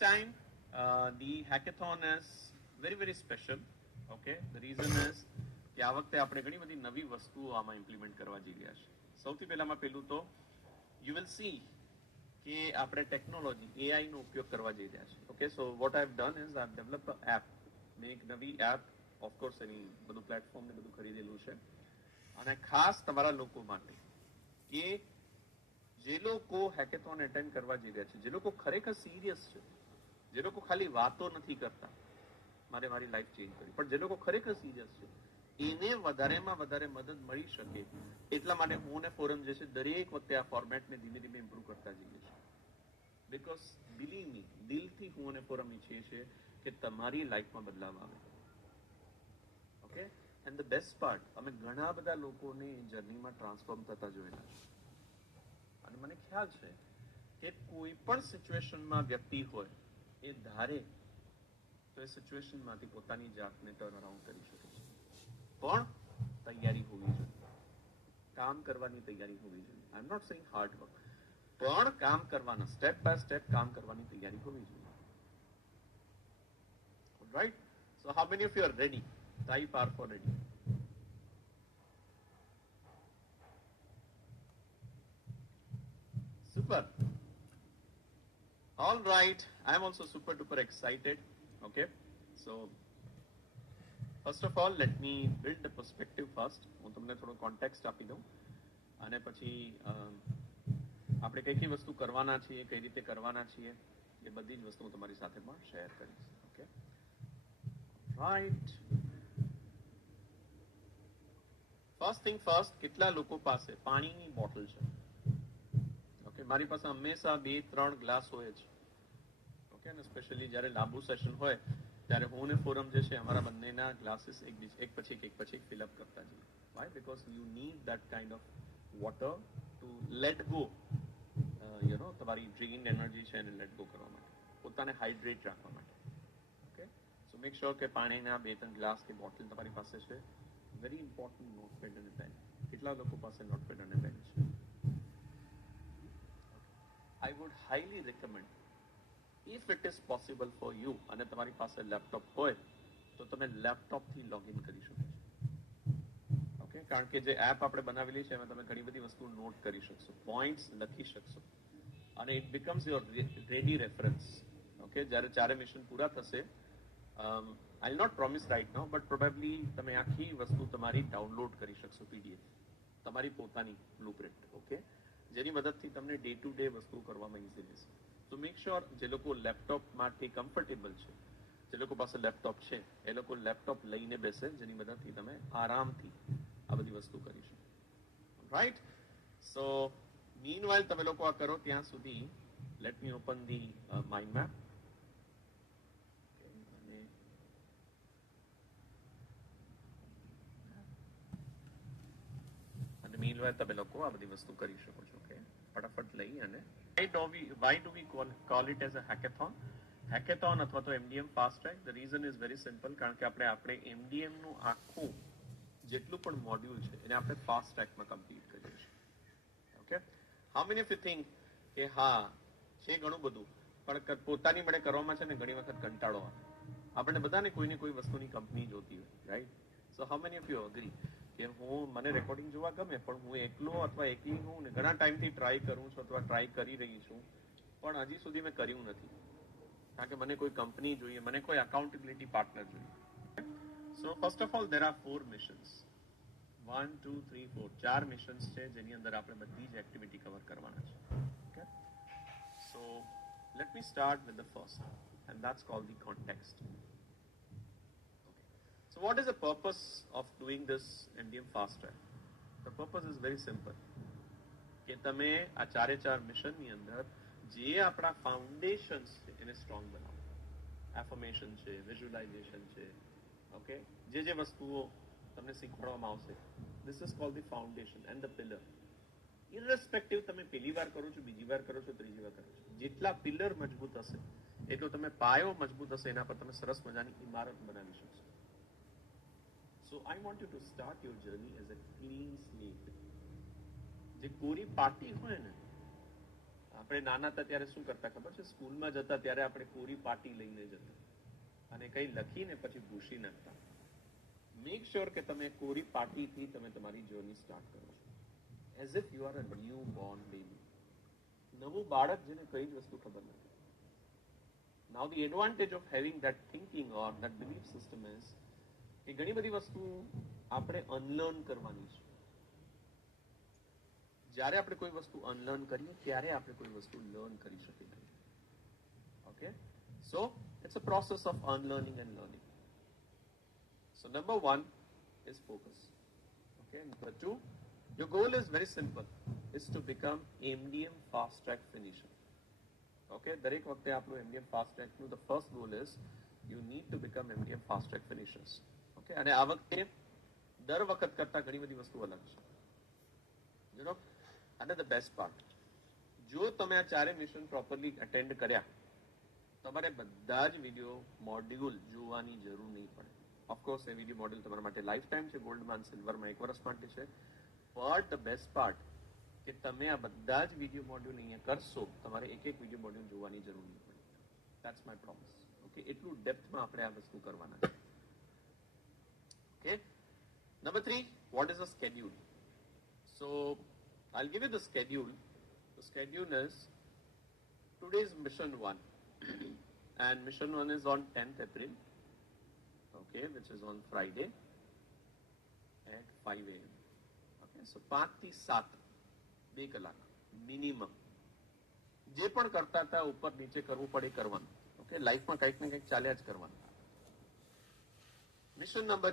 time, the hackathon is very, very special. Okay, the reason is કે આ વખતે આપણે ઘણી બધી નવી વસ્તુઓ આમાં ઇમ્પ્લિમેન્ટ કરવા જઈ રહ્યા છે. સૌથી પહેલામાં પહેલું તો you will see કે આપણે ટેકનોલોજી AI નો ઉપયોગ કરવા જઈ રહ્યા છે. Okay, so what I've done is I've developed an app. મેં એક નવી એપ ઓફ કોર્સ એની બધું પ્લેટફોર્મ ને બધું ખરીદેલું છે અને ખાસ તમારા લોકો માટે કે જે લોકો હેકેથોન એટેન્ડ કરવા જઈ રહ્યા છે, જે લોકો ખરેખર સિરિયસ છે, જે લોકો ખાલી વાતો નથી કરતા મારે મારી લાઈફ ચેન્જ કરી, પણ જે લોકો ખરેખર સિરિયસ છે એને વધારેમાં વધારે મદદ મળી શકે એટલા માટે હું અને ફોરમ જે છે દરેક વખતે આ ફોર્મેટને ધીમે ધીમે ઇમ્પ્રુવ કરતા જઈએ છીએ. બીકોઝ બિલીવ મી, દિલથી હું અને ફોરમ ઈચ્છીએ છીએ કે તમારી લાઈફમાં બદલાવ આવે. Okay, and the best part, અમે ઘણા બધા લોકોને જર્નીમાં ટ્રાન્સફોર્મ થતા જોયેલા છે અને મને ખ્યાલ છે કે કોઈ પણ સિચ્યુએશનમાં વ્યક્તિ હોય એ ધારે તો એ સિચ્યુએશનમાંથી પોતાની જાતને ટર્ન અરાઉન્ડ કરી શકે છે, પણ તૈયારી હોવી જોઈએ, કામ કરવાની તૈયારી હોવી જોઈએ. I am not saying hard work, પણ કામ કરવાના સ્ટેપ બાય સ્ટેપ કામ કરવાની તૈયારી હોવી જોઈએ. Right? So how many of you are ready? Type R for ready. Super. All right. I'm also super duper excited. Okay. So, first of all, let me build the perspective first. હું તમને થોડો context આપી દઉં અને પછી આપણે કઈ કઈ વસ્તુ કરવાના છીએ, કઈ રીતે કરવાના છીએ, એ બધી જ વસ્તુ હું તમારી સાથે પણ શેર કરીશ. Okay, right. First thing first, કેટલા લોકો પાસે પાણીની બોટલ છે? ઓકે, મારી પાસે હંમેશા 2-3 ગ્લાસ હોય જ. ઓકે, અને સ્પેશિયલી જ્યારે લાંબુ સેશન હોય ત્યારે હું ને ફોરમ જે છે અમારા બંનેના ગ્લાસીસ એક પછી ફિલ અપ કરતા જઈએ. Why? Because you need that kind of water to let go, તમારી ડ્રેઇન્ડ એનર્જી છે એને લેટ ગો કરવા માટે, પોતાને હાઇડ્રેટ રાખવા માટે. ઓકે, સો મેક શ્યોર કે પાણીના 2-3 ગ્લાસ કે બોટલ તમારી પાસે છે. વેરી ઇમ્પોર્ટન્ટ, નોટપેડ અને પેન. કેટલા લોકો પાસે નોટપેડ અને પેન છે? I would highly recommend, if it is possible for you, અને તમારી પાસે લેપટોપ હોય તો તમે લેપટોપથી લોગિન કરી શકો છો. ઓકે, કારણ કે જે એપ આપણે બનાવેલી છે એમાં તમે ઘણી બધી વસ્તુ નોટ કરી શકશો, પોઈન્ટ્સ લખી શકશો અને it becomes your ready reference. Okay, જ્યારે 4 મિશન પૂરા થશે, I will not promise right now, but probably તમે આખી વસ્તુ તમારી ડાઉનલોડ કરી શકશો, PDF, તમારી પોતાની બ્લુપ્રિન્ટ. ઓકે, જેની મદદથી તમને ડે ટુ ડે વસ્તુ કરવામાં ઇઝી રહેશે. તો મેક શ્યોર જે લોકો લેપટોપમાંથી કમ્ફર્ટેબલ છે, જે લોકો પાસે લેપટોપ છે, એ લોકો લેપટોપ લઈને બેસે, જેની મદદથી તમે આરામથી આ બધી વસ્તુ કરી શકો. રાઈટ? સો મીનવાઇલ તમે લોકો આ કરો ત્યાં સુધી let me open the mind map. અને મીનવાઇલ તમે લોકો આ બધી વસ્તુ કરી શકો છો. ઓકે, ફટાફટ લઈ અને why do we call it as a hackathon? Hackathon અથવા તો MDM fast track. The reason is very simple, કારણ કે આપણે MDM નું આખું જેટલું પણ મોડ્યુલ છે એને આપણે ફાસ્ટ ટ્રેકમાં કમ્પ્લીટ કરીએ છીએ. Okay, how many of you think કે હા છે ઘણું બધું, પણ પોતાની મળે કરવામાં છે ને ઘણી વખત કંટાળો આવે. આપણે બધાને કોઈને કોઈ વસ્તુની કંપની જોતી હોય, right? So how many of you agree કે મને રેકોર્ડિંગ જોવા ગમે, પણ હું એકલો અથવા એકલી હું ને ઘણા ટાઈમથી ટ્રાય કરું છું અથવા ટ્રાય કરી રહી છું, પણ હજી સુધી મેં કર્યું નથી, કારણ કે મને કોઈ કંપની જોઈએ, મને કોઈ અકાઉન્ટેબિલિટી પાર્ટનર જોઈએ. So first of all, there are 4 missions. 1, 2, 3, 4, 4 missions છે જેની અંદર આપણે બધી જ એક્ટિવિટી કવર કરવાના છે. Okay, so let me start with the first, and that's cold the context. So what is the purpose of doing this MDM fast track? The purpose is very simple, કે તમે આ 4 મિશનની અંદર જે આપણા foundations છે એને સ્ટ્રોંગ બનાવો. એફર્મેશન છે, વિઝ્યુલાઇઝેશન છે, ઓકે, જે વસ્તુઓ તમને શીખવાડવામાં આવશે, this is called the foundation and the pillar. Irrespective તમે પહેલી વાર કરો છો, બીજી વાર કરો છો, ત્રીજી વાર કરો છો, જેટલા પિલર મજબૂત હશે એટલો તમે પાયો મજબૂત હશે, એના પર તમે સરસ મજાની ઇમારત બનાવી શકશો. So I want you to start your journey as a clean slate. જે કોરી પાટી હોય ને, આપણે નાના હતા ત્યારે શું કરતા ખબર છે? સ્કૂલમાં જતા ત્યારે આપણે કોરી પાટી લઈને જતા અને કઈ લખીને પછી ભૂસી નાખતા. મેક શ્યોર કે તમે કોરી પાટીથી તમે તમારી જર્ની સ્ટાર્ટ કરો છો, as if you are a new born baby. નવું બાળક જેને કઈ જ વસ્તુ ખબર નથી. Now the advantage of having that thinking or that belief system is કે ઘણી બધી વસ્તુ આપણે અનલર્ન કરવાની છે. જ્યારે આપણે કોઈ વસ્તુ અનલર્ન કરીએ ત્યારે આપણે કોઈ વસ્તુ લર્ન કરી શકીએ. Okay, so it's a process of unlearning and learning. So number 1 is focus. Okay, number 2, your goal is very simple, is to become MDM fast track finisher. Okay, દરેક વખતે આપણું MDM fast track નું the first goal is you need to become MDM fast track finishers. Okay, અને આ વખતે દર વખત કરતા ઘણી બધી વસ્તુ અલગ છે. You know, and the best part, જો તમે આ ચારે મિશન પ્રોપરલી અટેન્ડ કર્યા, તમારે બધા જ વિડીયો મોડ્યુલ જોવાની જરૂર નહીં પડે. ઓફકોર્સ એ વિડીયો મોડ્યુલ તમારા માટે લાઈફ ટાઈમ છે, ગોલ્ડમાં સિલ્વરમાં 1 વર્ષ માટે છે. બટ ધ બેસ્ટ પાર્ટ કે તમે આ બધા જ વિડીયો મોડ્યુલ અહીંયા કરશો, તમારે એક એક વિડીયો મોડ્યુલ જોવાની જરૂર નહીં પડે. That's my promise. ઓકે, એટલું ડેપ્થમાં આપણે આ વસ્તુ કરવાના છે. Okay, number 3, what is a schedule? So I'll give you the schedule. The schedule is today's mission 1 and mission 1 is on 10th April, okay, which is on Friday at 5 a.m. Okay, so 5 થી 7 2 કલાક minimum. જે પણ કરતા હતા ઉપર નીચે કરવું પડે કરવાનું. ઓકે, લાઈફમાં કંઈક ને કંઈક ચાલ્યા જ કરવાનું. મિશન નંબર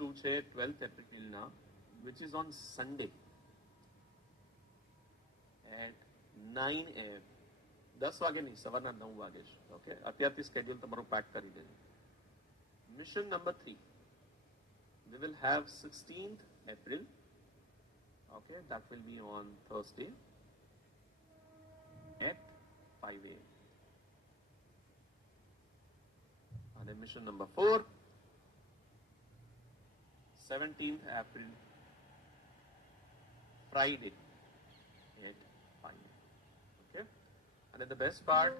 2 છે 12th April ના, which is on Sunday at 9 a.m. 10 વાગે નહીં, સવારના 9 વાગે છે. ઓકે, અત્યારથી સ્કેડ્યુલ તમારું પેક કરી દેજો. Mission number 3, we will have 16th April. Okay, that will be on Thursday at 5 a.m. And then mission number 4, 17th April, Friday at 5 a.m. Okay, and then the best part,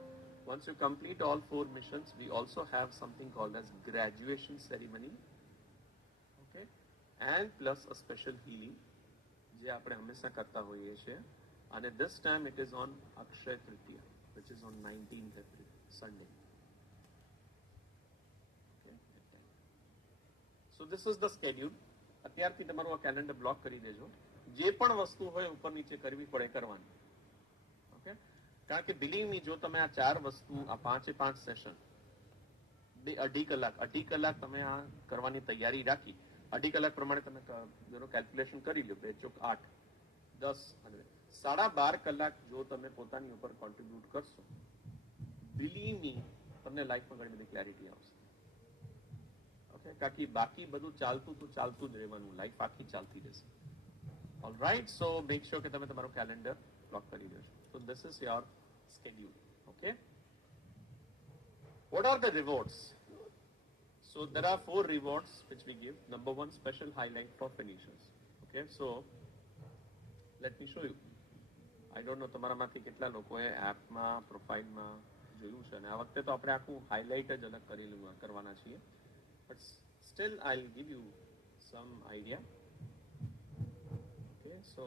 once you complete all 4 missions, we also have something called as graduation ceremony. Okay, and plus a special healing જે આપણે હંમેશા કરતા હોઈએ છીએ. અને this time it is on Akshaya Tritiya, which is on 19th April, Sunday. Okay, so this is the schedule. અત્યારથી તમારું આ કેલેન્ડર બ્લોક કરી દેજો. જે પણ વસ્તુ હોય ઉપર નીચે કરવી પડે કરવાની. ઓકે, કારણ કે બિલીવ મી, જો તમે આ 4 વસ્તુ, આ 5 સેશન, 2.5 કલાક તમે આ કરવાની તૈયારી રાખી, 2.5 કલાક પ્રમાણે તમે કેલ્ક્યુલેશન કરી લો, 2 ચોક 8, 10 અને 12.5 કલાક જો તમે પોતાની ઉપર કોન્ટ્રીબ્યુટ કરશો, બિલીવ મી, તમને લાઈફમાં ઘણી બધી ક્લેરિટી આવશે. ઓકે, કારણ કે બાકી બધું ચાલતું જ રહેવાનું, લાઈફ આખી ચાલતી રહેશે. All right, so make sure કે તમે તમારું કેલેન્ડર બ્લોક કરી દેજો. So this is your schedule. Okay, what are the rewards? So there are 4 rewards which we give. Number 1, special highlight for finishers. Okay, so let me show you. I don't know તમારામાંથી કેટલા લોકોએ એપમાં પ્રોફાઇલમાં જોયું છે, અને આ વખતે તો આપણે આખું હાઇલાઇટ જ અલગ કરવાના છીએ, but still I'll give you some idea. Okay, so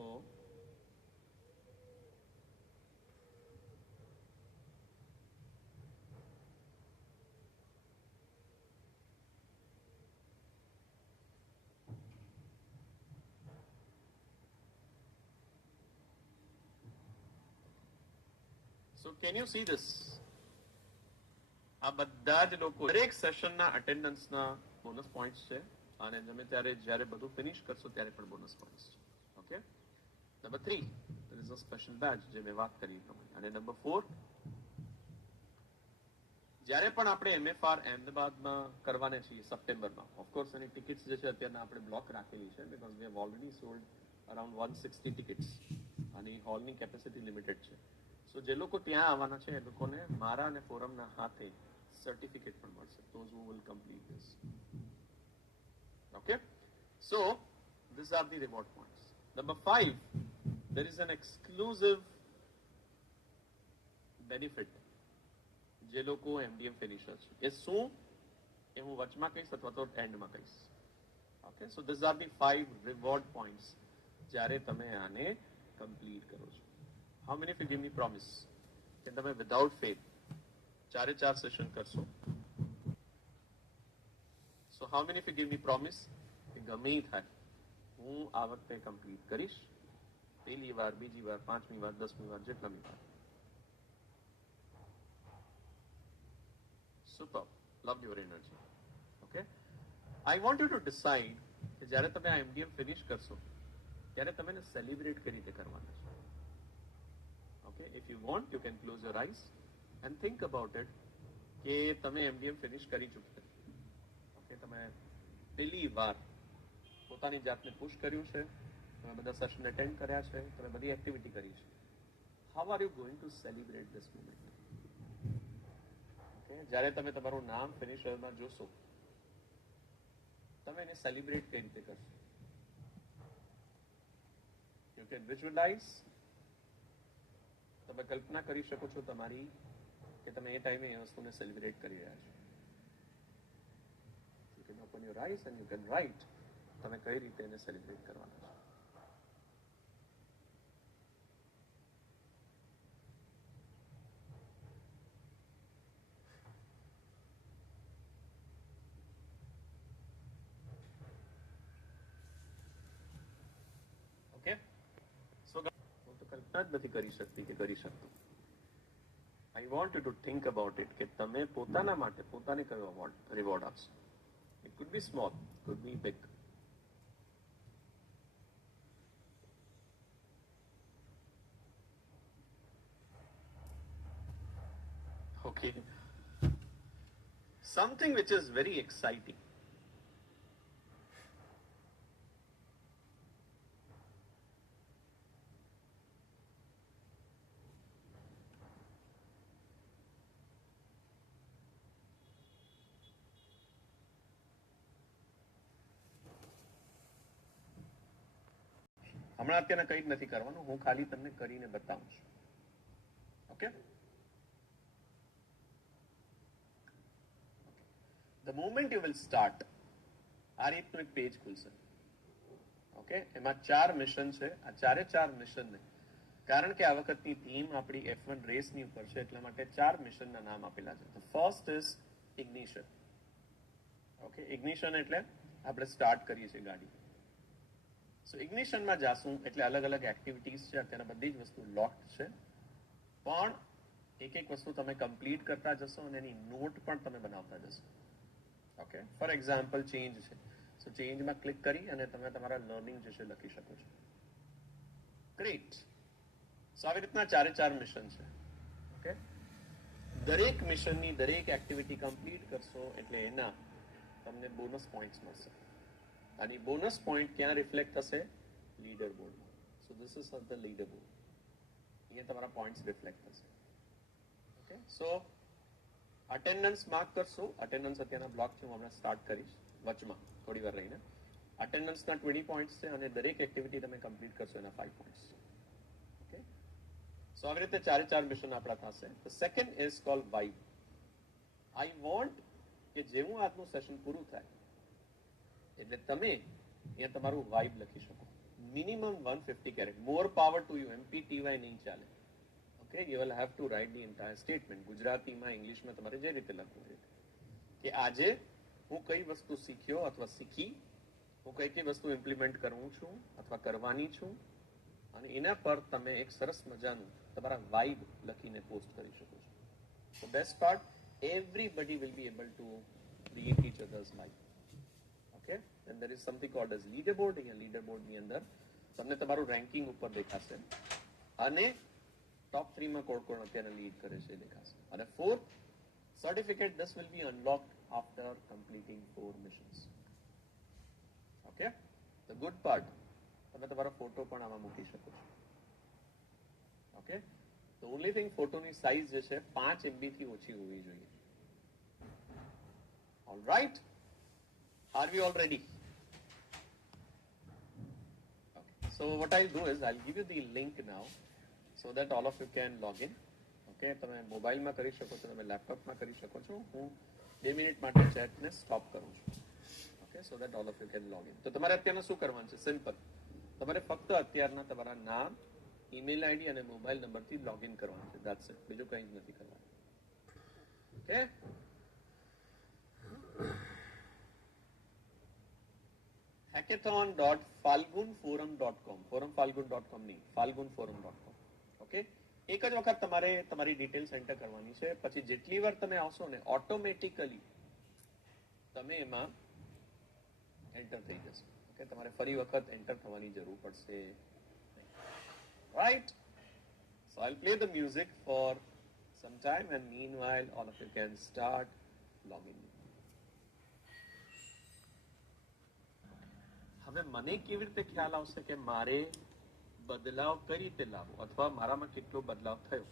can you see this? આ બધા જ લોકો દરેક સેશનના અટેન્ડન્સના બોનસ પોઈન્ટ્સ છે, અને તમે જ્યારે બધું ફિનિશ કરશો ત્યારે પણ બોનસ પોઈન્ટ્સ છે. Okay, number 3, there is a special badge જે મેં વાત કરી પ્રમાણે. અને નંબર 4, જ્યારે પણ આપણે MFR અહેમદાબાદમાં કરવાના છીએ સપ્ટેમ્બરમાં, ઓફકોર્સ એની ટિકિટ્સ જે છે અત્યારના આપણે બ્લોક રાખેલી છે, because we have already sold around 160 tickets, અને હોલની કેપેસિટી લિમિટેડ છે. સો જે લોકો ત્યાં આવવાના છે એ લોકોને મારા અને ફોરમના હાથે સર્ટિફિકેટ પણ મળશે, those who will complete this. Okay, so these are the reward points. Number 5, there is an exclusive benefit જે લોકો એમડીએમ ફિનિશર છે એ શું એ હું વચમાં કહીશ અથવા તો એન્ડમાં કહીશ. Okay, so this are the 5 reward points જ્યારે તમે આને કમ્પ્લીટ કરો છો. How many of you give me promise કે તમે વિધાઉટ ફેથ 4 સેશન કરશો? સો how many of you give me promise કે ગમે ઈ થાય હું આ વખતે કમ્પ્લીટ કરીશ, પહેલી વાર, બીજી વાર, 5મી વાર, 10મી વાર, જેટલામી વાર. Super. Love your energy. Okay. I want you to decide કે જ્યારે તમે આ MDM ફિનિશ કરશો ત્યારે તમે એને સેલિબ્રેટ કઈ રીતે કરવાના છે. Okay. If you want, you can close your eyes and think about it કે તમે MDM ફિનિશ કરી ચૂક્યા. Okay. તમે પહેલી વાર પોતાની જાતને પુશ કર્યું છે, તમે બધા સેશન અટેન્ડ કર્યા છે, તમે બધી એક્ટિવિટી કરી છે. How are you going to celebrate this moment? જ્યારે તમે તમારું નામ ફિનિશરમાં જોશો તમે એને સેલિબ્રેટ કઈ રીતે કરશો? યુ કેન વિઝ્યુઅલાઇઝ, તમે કલ્પના કરી શકો છો તમારી કે તમે એ ટાઈમે એ વસ્તુને સેલિબ્રેટ કરી રહ્યા છો. You can open your eyes and you can write તમે કઈ રીતે એને સેલિબ્રેટ કરવાના છો. હું તો કલ્પના જ નથી કરી શકતી કે કરી શકતો. I want you to think about it કે તમે પોતાના માટે પોતાને કયો રિવોર્ડ આપશો. It could be small, could be big. Okay. Something which is very exciting. હમણાં અત્યારે કંઈ જ નથી કરવાનું, હું ખાલી તમને કરીને બતાવું છું. Okay, the moment you will start આ રીતનું એક પેજ ખુલશે. ઓકે, એમાં 4 મિશન છે. આ 4 મિશનને કારણ કે આ વખતની થીમ આપણી F1 રેસની ઉપર છે એટલા માટે 4 મિશનના નામ આપેલા છે. The first is ignition. Okay, ignition એટલે આપણે સ્ટાર્ટ કરીએ છીએ ગાડી. સો ઇગ્નિશનમાં જાશું એટલે અલગ અલગ એક્ટિવિટીઝ છે. અત્યારે બધી જ વસ્તુ લોક્ડ છે, પણ એક એક વસ્તુ તમે કમ્પ્લીટ કરતા જશો અને એની નોટ પણ તમે બનાવતા જશો. ઓકે, ફોર એક્ઝામ્પલ ચેન્જ છે, સો ચેન્જમાં ક્લિક કરી અને તમે તમારા લર્નિંગ જે છે લખી શકો છો. ગ્રેટ. સો આવી રીતના 4 મિશન છે. ઓકે, દરેક મિશનની દરેક એક્ટિવિટી કમ્પ્લીટ કરશો એટલે એના તમને બોનસ પોઈન્ટ્સ મળશે. અને બોનસ પોઈન્ટ ક્યાં રિફ્લેક્ટ થશે? લીડર બોર્ડમાં. So this is the leader board. અહીંયા તમારા પોઈન્ટ્સ રિફ્લેક્ટ થશે. ઓકે, સો અટેન્ડન્સ માર્ક કરશો. અટેન્ડન્સ અત્યારના બ્લોક છે, હું હમણાં સ્ટાર્ટ કરીશ વચમાં થોડી વાર રહીને. અટેન્ડન્સના 20 પોઈન્ટ્સ છે અને દરેક એક્ટિવિટી તમે કમ્પ્લીટ કરશો એના 5 પોઈન્ટ્સ છે. ઓકે, સો આવી રીતે 4 મિશન આપણા થશે. The second is called vibe. I want કે જેવું આજનું સેશન પૂરું થાય એટલે તમે અહીંયા તમારું વાઇબ લખી શકો. Minimum 150 carat. More power to you. MPTY નહીં ચાલે. Okay, you will have to write the entire statement. ગુજરાતીમાં, ઇંગ્લિશમાં તમારે જે રીતે લખવું હોય કે આજે હું કઈ વસ્તુ શીખ્યો અથવા શીખી, હું કઈ કઈ વસ્તુ ઇમ્પ્લિમેન્ટ કરું છું અથવા કરવાની છું, અને એના પર તમે એક સરસ મજાનું તમારા વાઇબ લખીને પોસ્ટ કરી શકો છો. So best part, everybody will be able to read each other's life. Okay, and there is something called as leaderboard. અહીંયા leaderboard ની અંદર તમને તમારું રેન્કિંગ ઉપર દેખાશે અને ટોપ 3 માં કોણ કોણ અત્યારે લીડ કરે છે દેખાશે. અને fourth certificate, this will be unlocked after completing 4 missions. Okay, the good part, તમે તમારો ફોટો પણ આમાં મૂકી શકો છો. Okay, the only thing, ફોટોની સાઇઝ જે છે 5 MB થી ઓછી હોવી જોઈએ. All right, are we all ready? Okay, so what I'll do is I'll give you the link now so that all of you can log in. Okay, તમે મોબાઈલમાં કરી શકો છો, તમે લેપટોપમાં કરી શકો છો. હું 2 મિનિટ માટે ચેટને સ્ટોપ કરું છું. Okay, so that all of you can log in. તો તમારે અત્યારના શું કરવાનું છે? સિમ્પલ, તમારે ફક્ત અત્યારના તમારા નામ, ઈમેલ આઈડી અને મોબાઈલ નંબરથી લોગ ઇન કરવાનું છે. That's it. બીજું કંઈ જ નથી કરવાનું. ઓકે, hackathon.falgunforum.com, forumfalgun.com નહીં, falgunforum.com. ઓકે, એક જ વખત તમારે તમારી ડિટેલ્સ એન્ટર કરવાની છે. પછી જેટલી વાર તમે આવશો ને, ઓટોમેટિકલી તમે એમાં એન્ટર થઈ જશે. ઓકે, તમારે ફરી વખત એન્ટર થવાની જરૂર પડશે. Right? So I'll play the music for some time and meanwhile all of you can start logging in. હવે મને કેવી રીતે ખ્યાલ આવશે કે મારે બદલાવ કઈ રીતે લાવવો અથવા મારામાં કેટલો બદલાવ થયો?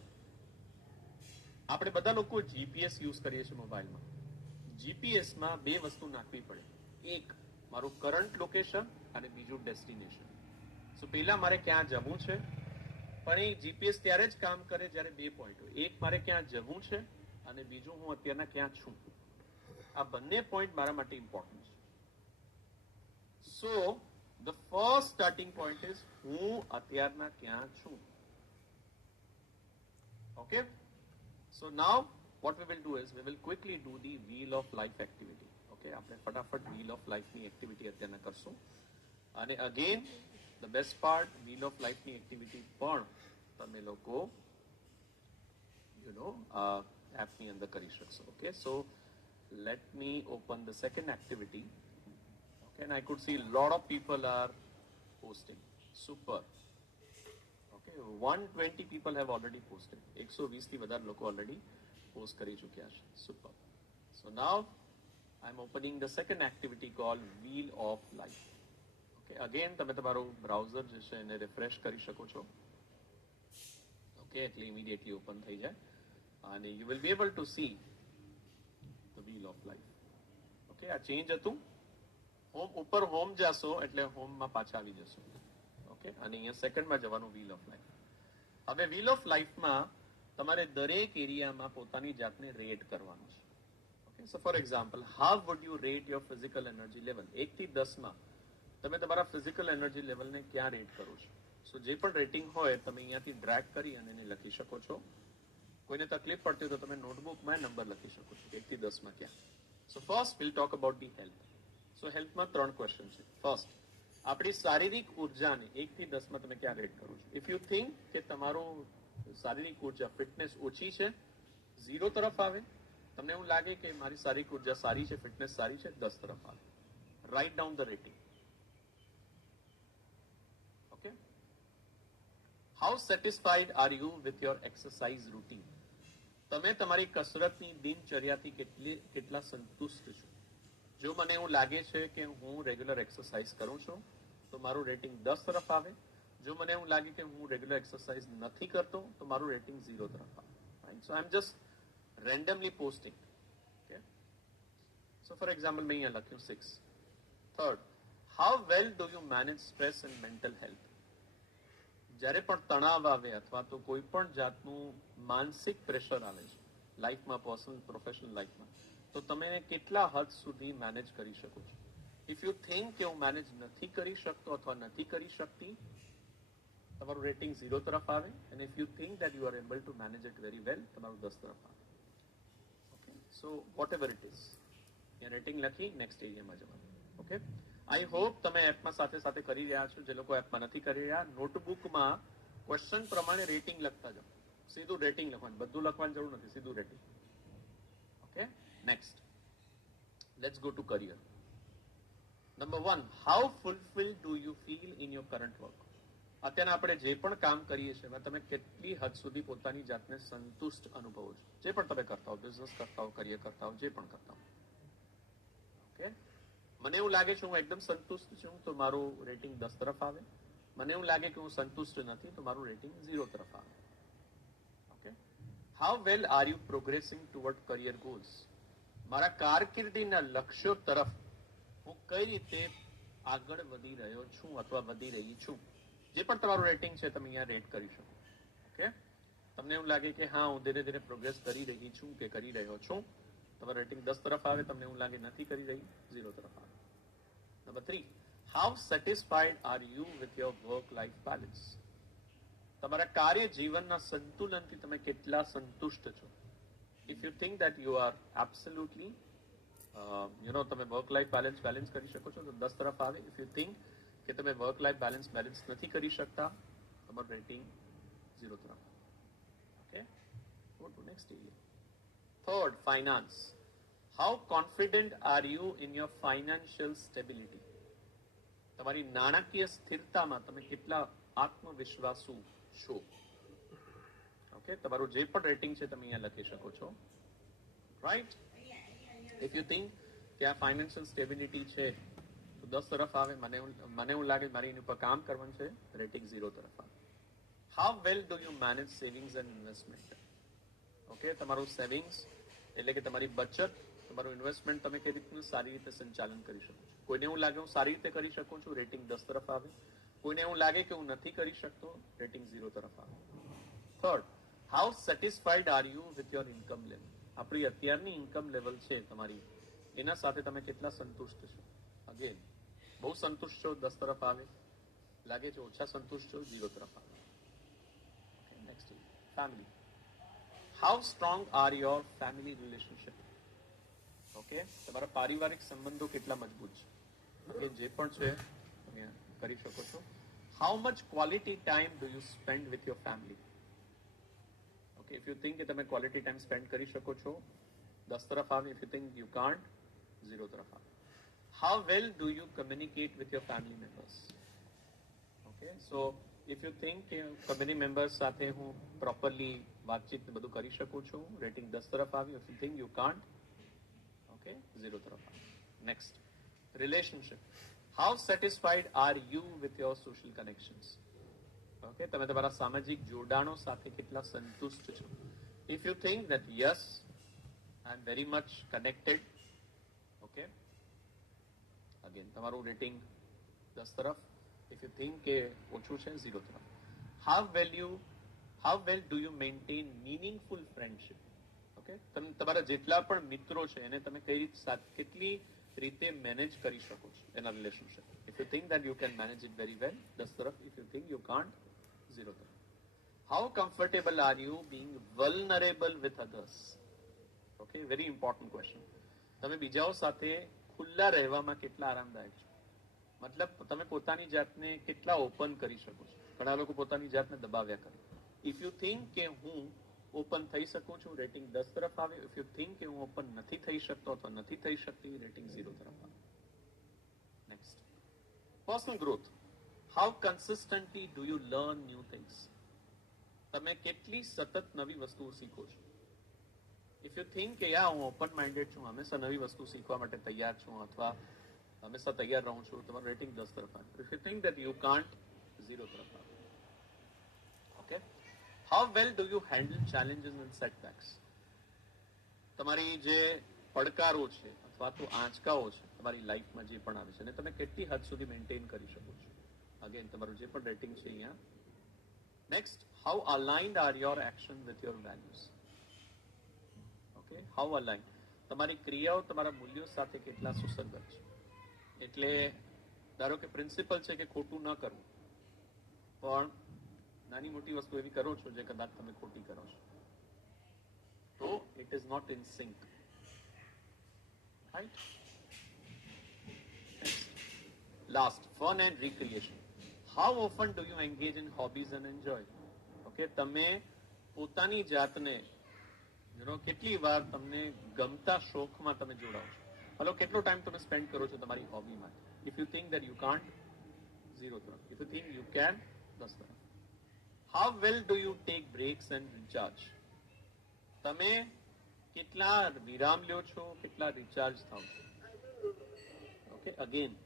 આપણે બધા લોકો જીપીએસ યુઝ કરીએ છીએ મોબાઈલમાં. જીપીએસમાં બે વસ્તુ નાખવી પડે. એક મારું કરંટ લોકેશન અને બીજું ડેસ્ટિનેશન. સો પહેલા મારે ક્યાં જવું છે, પણ એ જીપીએસ ત્યારે જ કામ કરે જ્યારે બે પોઈન્ટ હોય. એક મારે ક્યાં જવું છે અને બીજું હું અત્યારના ક્યાં છું. આ બંને પોઈન્ટ મારા માટે ઇમ્પોર્ટન્ટ છે. So the first starting point is હું અત્યારના ક્યાં છું. Okay, so now what we will do is we will quickly do the wheel of life activity. Okay, આપણે ફટાફટ wheel of life ની એક્ટિવિટી અત્યારના કરશું. અને again the best part, wheel of life ની એક્ટિવિટી પણ તમે લોકો એપ ની અંદર કરી શકશો. Okay, so let me open the second activity. Okay, and I could see a lot of people are posting. Super. Okay, 120 people have already posted. 120 થી વધારે લોકો already post કરી ચૂક્યા છે. Super. So now I'm opening the second activity called Wheel of Life. Okay, again તમે તમારું browser જે છે એને રિફ્રેશ કરી શકો છો. Okay, એટલે immediately open થઈ જાય અને you will be able to see the Wheel of Life. Okay, આ ચેન્જ હતું. હોમ ઉપર હોમ જશો એટલે હોમમાં પાછા આવી જશો. ઓકે, અને અહીંયા સેકન્ડમાં જવાનું વ્હીલ ઓફ લાઈફ. હવે વ્હીલ ઓફ લાઈફમાં તમારે દરેક એરિયામાં પોતાની જાતને રેટ કરવાનું છે. Okay, so for example, how would you rate your physical energy level? 1 થી 10માં તમે તમારા ફિઝિકલ એનર્જી લેવલને ક્યાં રેટ કરો છો? સો જે પણ રેટિંગ હોય તમે અહીંયાથી ડ્રેગ કરી અને એને લખી શકો છો. કોઈને તકલીફ પડતી હોય તો તમે નોટબુકમાં નંબર લખી શકો છો 1 થી 10માં ક્યાં. So first will talk about the health. So હેલ્થમાં 3 ક્વેશ્ચન છે. ફર્સ્ટ, આપણી શારીરિક ઉર્જાને 1 થી 10માં તમે ક્યાં રેટ કરો છો? ઇફ યુ થિંક કે તમારો શારીરિક ઉર્જા ફિટનેસ ઓછી છે, 0 તરફ આવે. તમને એવું લાગે કે મારી શારીરિક ઉર્જા સારી છે, ફિટનેસ સારી છે, 10 તરફ આવે. Write down the rating. Okay, how satisfied are you with your exercise routine? તમે તમારી કસરતની દિનચર્યાથી કેટલા સંતુષ્ટ છો? જો મને એવું લાગે છે કે હું રેગ્યુલર એક્સરસાઇઝ કરું છું તો મારું રેટિંગ 10 તરફ આવે. જો મને એવું લાગે કે હું રેગ્યુલર એક્સરસાઇઝ નથી કરતો તો મારું રેટિંગ 0 તરફ આવે. Right? So I M just randomly posting. Okay, so for example મેં અહીંયા લખ્યું 6. Third, how well do you manage stress and mental health? જ્યારે પણ તણાવ આવે અથવા તો કોઈ પણ જાતનું માનસિક પ્રેશર આવે છે લાઈફમાં, પર્સનલ પ્રોફેશનલ લાઈફમાં, તો તમે કેટલા હદ સુધી મેનેજ કરી શકો છો? ઇફ યુ થિંક કે હું મેનેજ નથી કરી શકતો અથવા નથી કરી શકતી, તમારું રેટિંગ 0 તરફ આવે. અને if you think that you are able to manage it very well, તમારું 10 તરફ આવે. Okay, so what ever it is, અહીંયા રેટિંગ લખી નેક્સ્ટ એરિયામાં જવાનું. ઓકે, આઈ હોપ તમે એપમાં સાથે સાથે કરી રહ્યા છો. જે લોકો એપમાં નથી કરી રહ્યા, નોટબુકમાં ક્વેશ્ચન પ્રમાણે રેટિંગ લખતા જાઓ. સીધું રેટિંગ લખવાનું, બધું લખવાની જરૂર નથી, સીધું rating. Okay, next, let's go to career. Number 1, how fulfilled do you feel in your current work? અત્યારે આપણે જે પણ કામ કરીએ છીએ એમાં તમે કેટલી હદ સુધી પોતાની જાતને સંતુષ્ટ અનુભવો છો? જે પણ તમે કરતા હો, બિઝનેસ કરતા હો, કરિયર કરતા હો, જે પણ કરતા હો. ઓકે, મને એવું લાગે છે હું એકદમ સંતુષ્ટ છું તો મારું રેટિંગ 10 તરફ આવે. મને એવું લાગે કે હું સંતુષ્ટ નથી તો મારું રેટિંગ 0 તરફ આવે. Okay, how well are you progressing toward career goals? મારા કારકિર્દીના લક્ષ્યો તરફ હું કઈ રીતે આગળ વધી રહ્યો છું અથવા વધી રહી છું? જે પણ તમારું રેટિંગ છે તમે અહીંયા રેટ કરી શકો. ઓકે, તમને એવું લાગે કે હા હું ધીરે ધીરે પ્રોગ્રેસ કરી રહી છું કે કરી રહ્યો છું, તમારું રેટિંગ 10 તરફ આવે. તમને એવું લાગે નથી કરી રહી, 0 તરફ આવે. Number 3, how satisfied are you with your work life balance? તમારા કાર્ય જીવનના સંતુલનથી તમે કેટલા સંતુષ્ટ છો? If you think that you are absolutely તમે વર્ક લાઈફ બેલેન્સ કરી શકો છો તો 10 તરફ આવે. ઇફ યુ થિંક કે તમે વર્ક લાઈફ બેલેન્સ નથી કરી શકતા, તમારું રેટિંગ 0 તરફ. Okay, go to next area. Third, finance. How confident are you in your financial stability? તમારી નાણાકીય સ્થિરતામાં તમે કેટલા આત્મવિશ્વાસુ છો? ઓકે, તમારું જે પણ રેટિંગ છે તમે અહીંયા લખી શકો છો. રાઈટ? ઇફ યુ થિંક કે આ ફાઇનાન્શિયલ સ્ટેબિલિટી છે તો 10 તરફ આવે. મને એવું લાગે મારે એની ઉપર કામ કરવાનું છે, રેટિંગ 0 તરફ આવે. How well do you manage savings and investment? Okay, તમારું સેવિંગ્સ એટલે કે તમારી બચત, તમારું ઇન્વેસ્ટમેન્ટ તમે કેવી રીતનું સારી રીતે સંચાલન કરી શકો છો? કોઈને એવું લાગે હું સારી રીતે કરી શકું છું, રેટિંગ 10 તરફ આવે. કોઈને એવું લાગે કે હું નથી કરી શકતો, રેટિંગ 0 તરફ આવે. Third, how satisfied are you with your income level? આપણી અત્યારની ઇન્કમ લેવલ છે તમારી, એના સાથે તમે કેટલા સંતુષ્ટ છો? અગેન, બહુ સંતુષ્ટ છો, 10 તરફ આવે. લાગે છે ઓછા સંતુષ્ટ છો, 0 તરફ આવે. Next, family. How strong are your family relationship? Okay, તમારા પારિવારિક સંબંધો કેટલા મજબૂત છે? ઓકે, જે પણ છે તમે કરી શકો છો. How much quality time do you spend with your family? Okay, if you think કે તમે ક્વોલિટી ટાઈમ સ્પેન્ડ કરી શકો છો, 10 તરફ આવે. If you think you can't, 0 તરફ આવે. How well do you communicate with your family members? Okay, so if you think કે ફેમિલી મેમ્બર્સ સાથે હું પ્રોપરલી વાતચીત બધું કરી શકું છું, રેટિંગ 10 તરફ આવી. If you think you can't, okay, 0 તરફ આવે. Next, relationship. How satisfied are you with your social connections? Okay, તમે તમારા સામાજિક જોડાણો સાથે કેટલા સંતુષ્ટ છો? If you think that yes, I am very much connected, okay, again તમારું રેટિંગ 10 તરફ. ઇફ યુ થિંક કે ઓછું છે, 0 તરફ. How well do you maintain meaningful friendship? Okay, તમે તમારા જેટલા પણ મિત્રો છે એને તમે કેટલી રીતે મેનેજ કરી શકો છો એના relationship? If you think that you can manage it very well, 10 તરફ. If you think you can't, 0 તરફ. How comfortable are you being vulnerable with others? Okay, very important question. તમે બીજાઓ સાથે ખુલ્લા રહેવામાં કેટલા આરામદાયક છો? મતલબ તમે પોતાની જાતને કેટલા ઓપન કરી શકો છો? ઘણા લોકો પોતાની જાતને દબાવ્યા કરે. ઇફ યુ થિંક કે હું ઓપન થઈ શકું છું, રેટિંગ 10 તરફ આવે. ઇફ યુ થિંક કે હું ઓપન નથી થઈ શકતો અથવા નથી થઈ શકતી, રેટિંગ 0 તરફ આવે. Next, personal growth. How consistently do you learn new things? તમે કેટલી સતત નવી વસ્તુઓ શીખો છો? ઇફ યુ થિંક કે યા હું ઓપન માઇન્ડેડ છું, હંમેશા નવી વસ્તુ શીખવા માટે તૈયાર છું અથવા હંમેશા તૈયાર રહું છું, તમારું રેટિંગ 10 તરફ આવે. If you think that you can't, 0 તરફ આવે. Okay, how well do you handle challenges and setbacks? તમારી જે પડકારો છે અથવા તો આંચકાઓ છે તમારી લાઈફમાં જે પણ આવે છે, અને તમે કેટલી હદ સુધી મેન્ટેન કરી શકો છો? અગેન તમારું જે પણ રેટિંગ છે અહીંયા. Next, how aligned are your action with your values? Okay, how aligned, તમારી ક્રિયાઓ તમારા મૂલ્યો સાથે કેટલા સુસંગત છે? એટલે ધારો કે પ્રિન્સિપલ છે કે ખોટું ન કરવું, પણ નાની મોટી વસ્તુ એવી કરો છો જે કદાચ તમે ખોટી કરો છો, તો it is not in sync. Right? Last, fun and recreation. How often do you engage in hobbies and enjoy? Okay, તમે પોતાની જાતને કેટલી વાર તમને ગમતા શોખમાં તમે જોડાઓ છો? હલો, કેટલો ટાઈમ તમે સ્પેન્ડ કરો છો તમારી હોબીમાં? If you think that you can't, 0 તરફ. If you think you can, 10 તરફ. How well do you take breaks and recharge? તમે કેટલા વિરામ લ્યો છો, કેટલા રિચાર્જ થાવ છો? Okay, again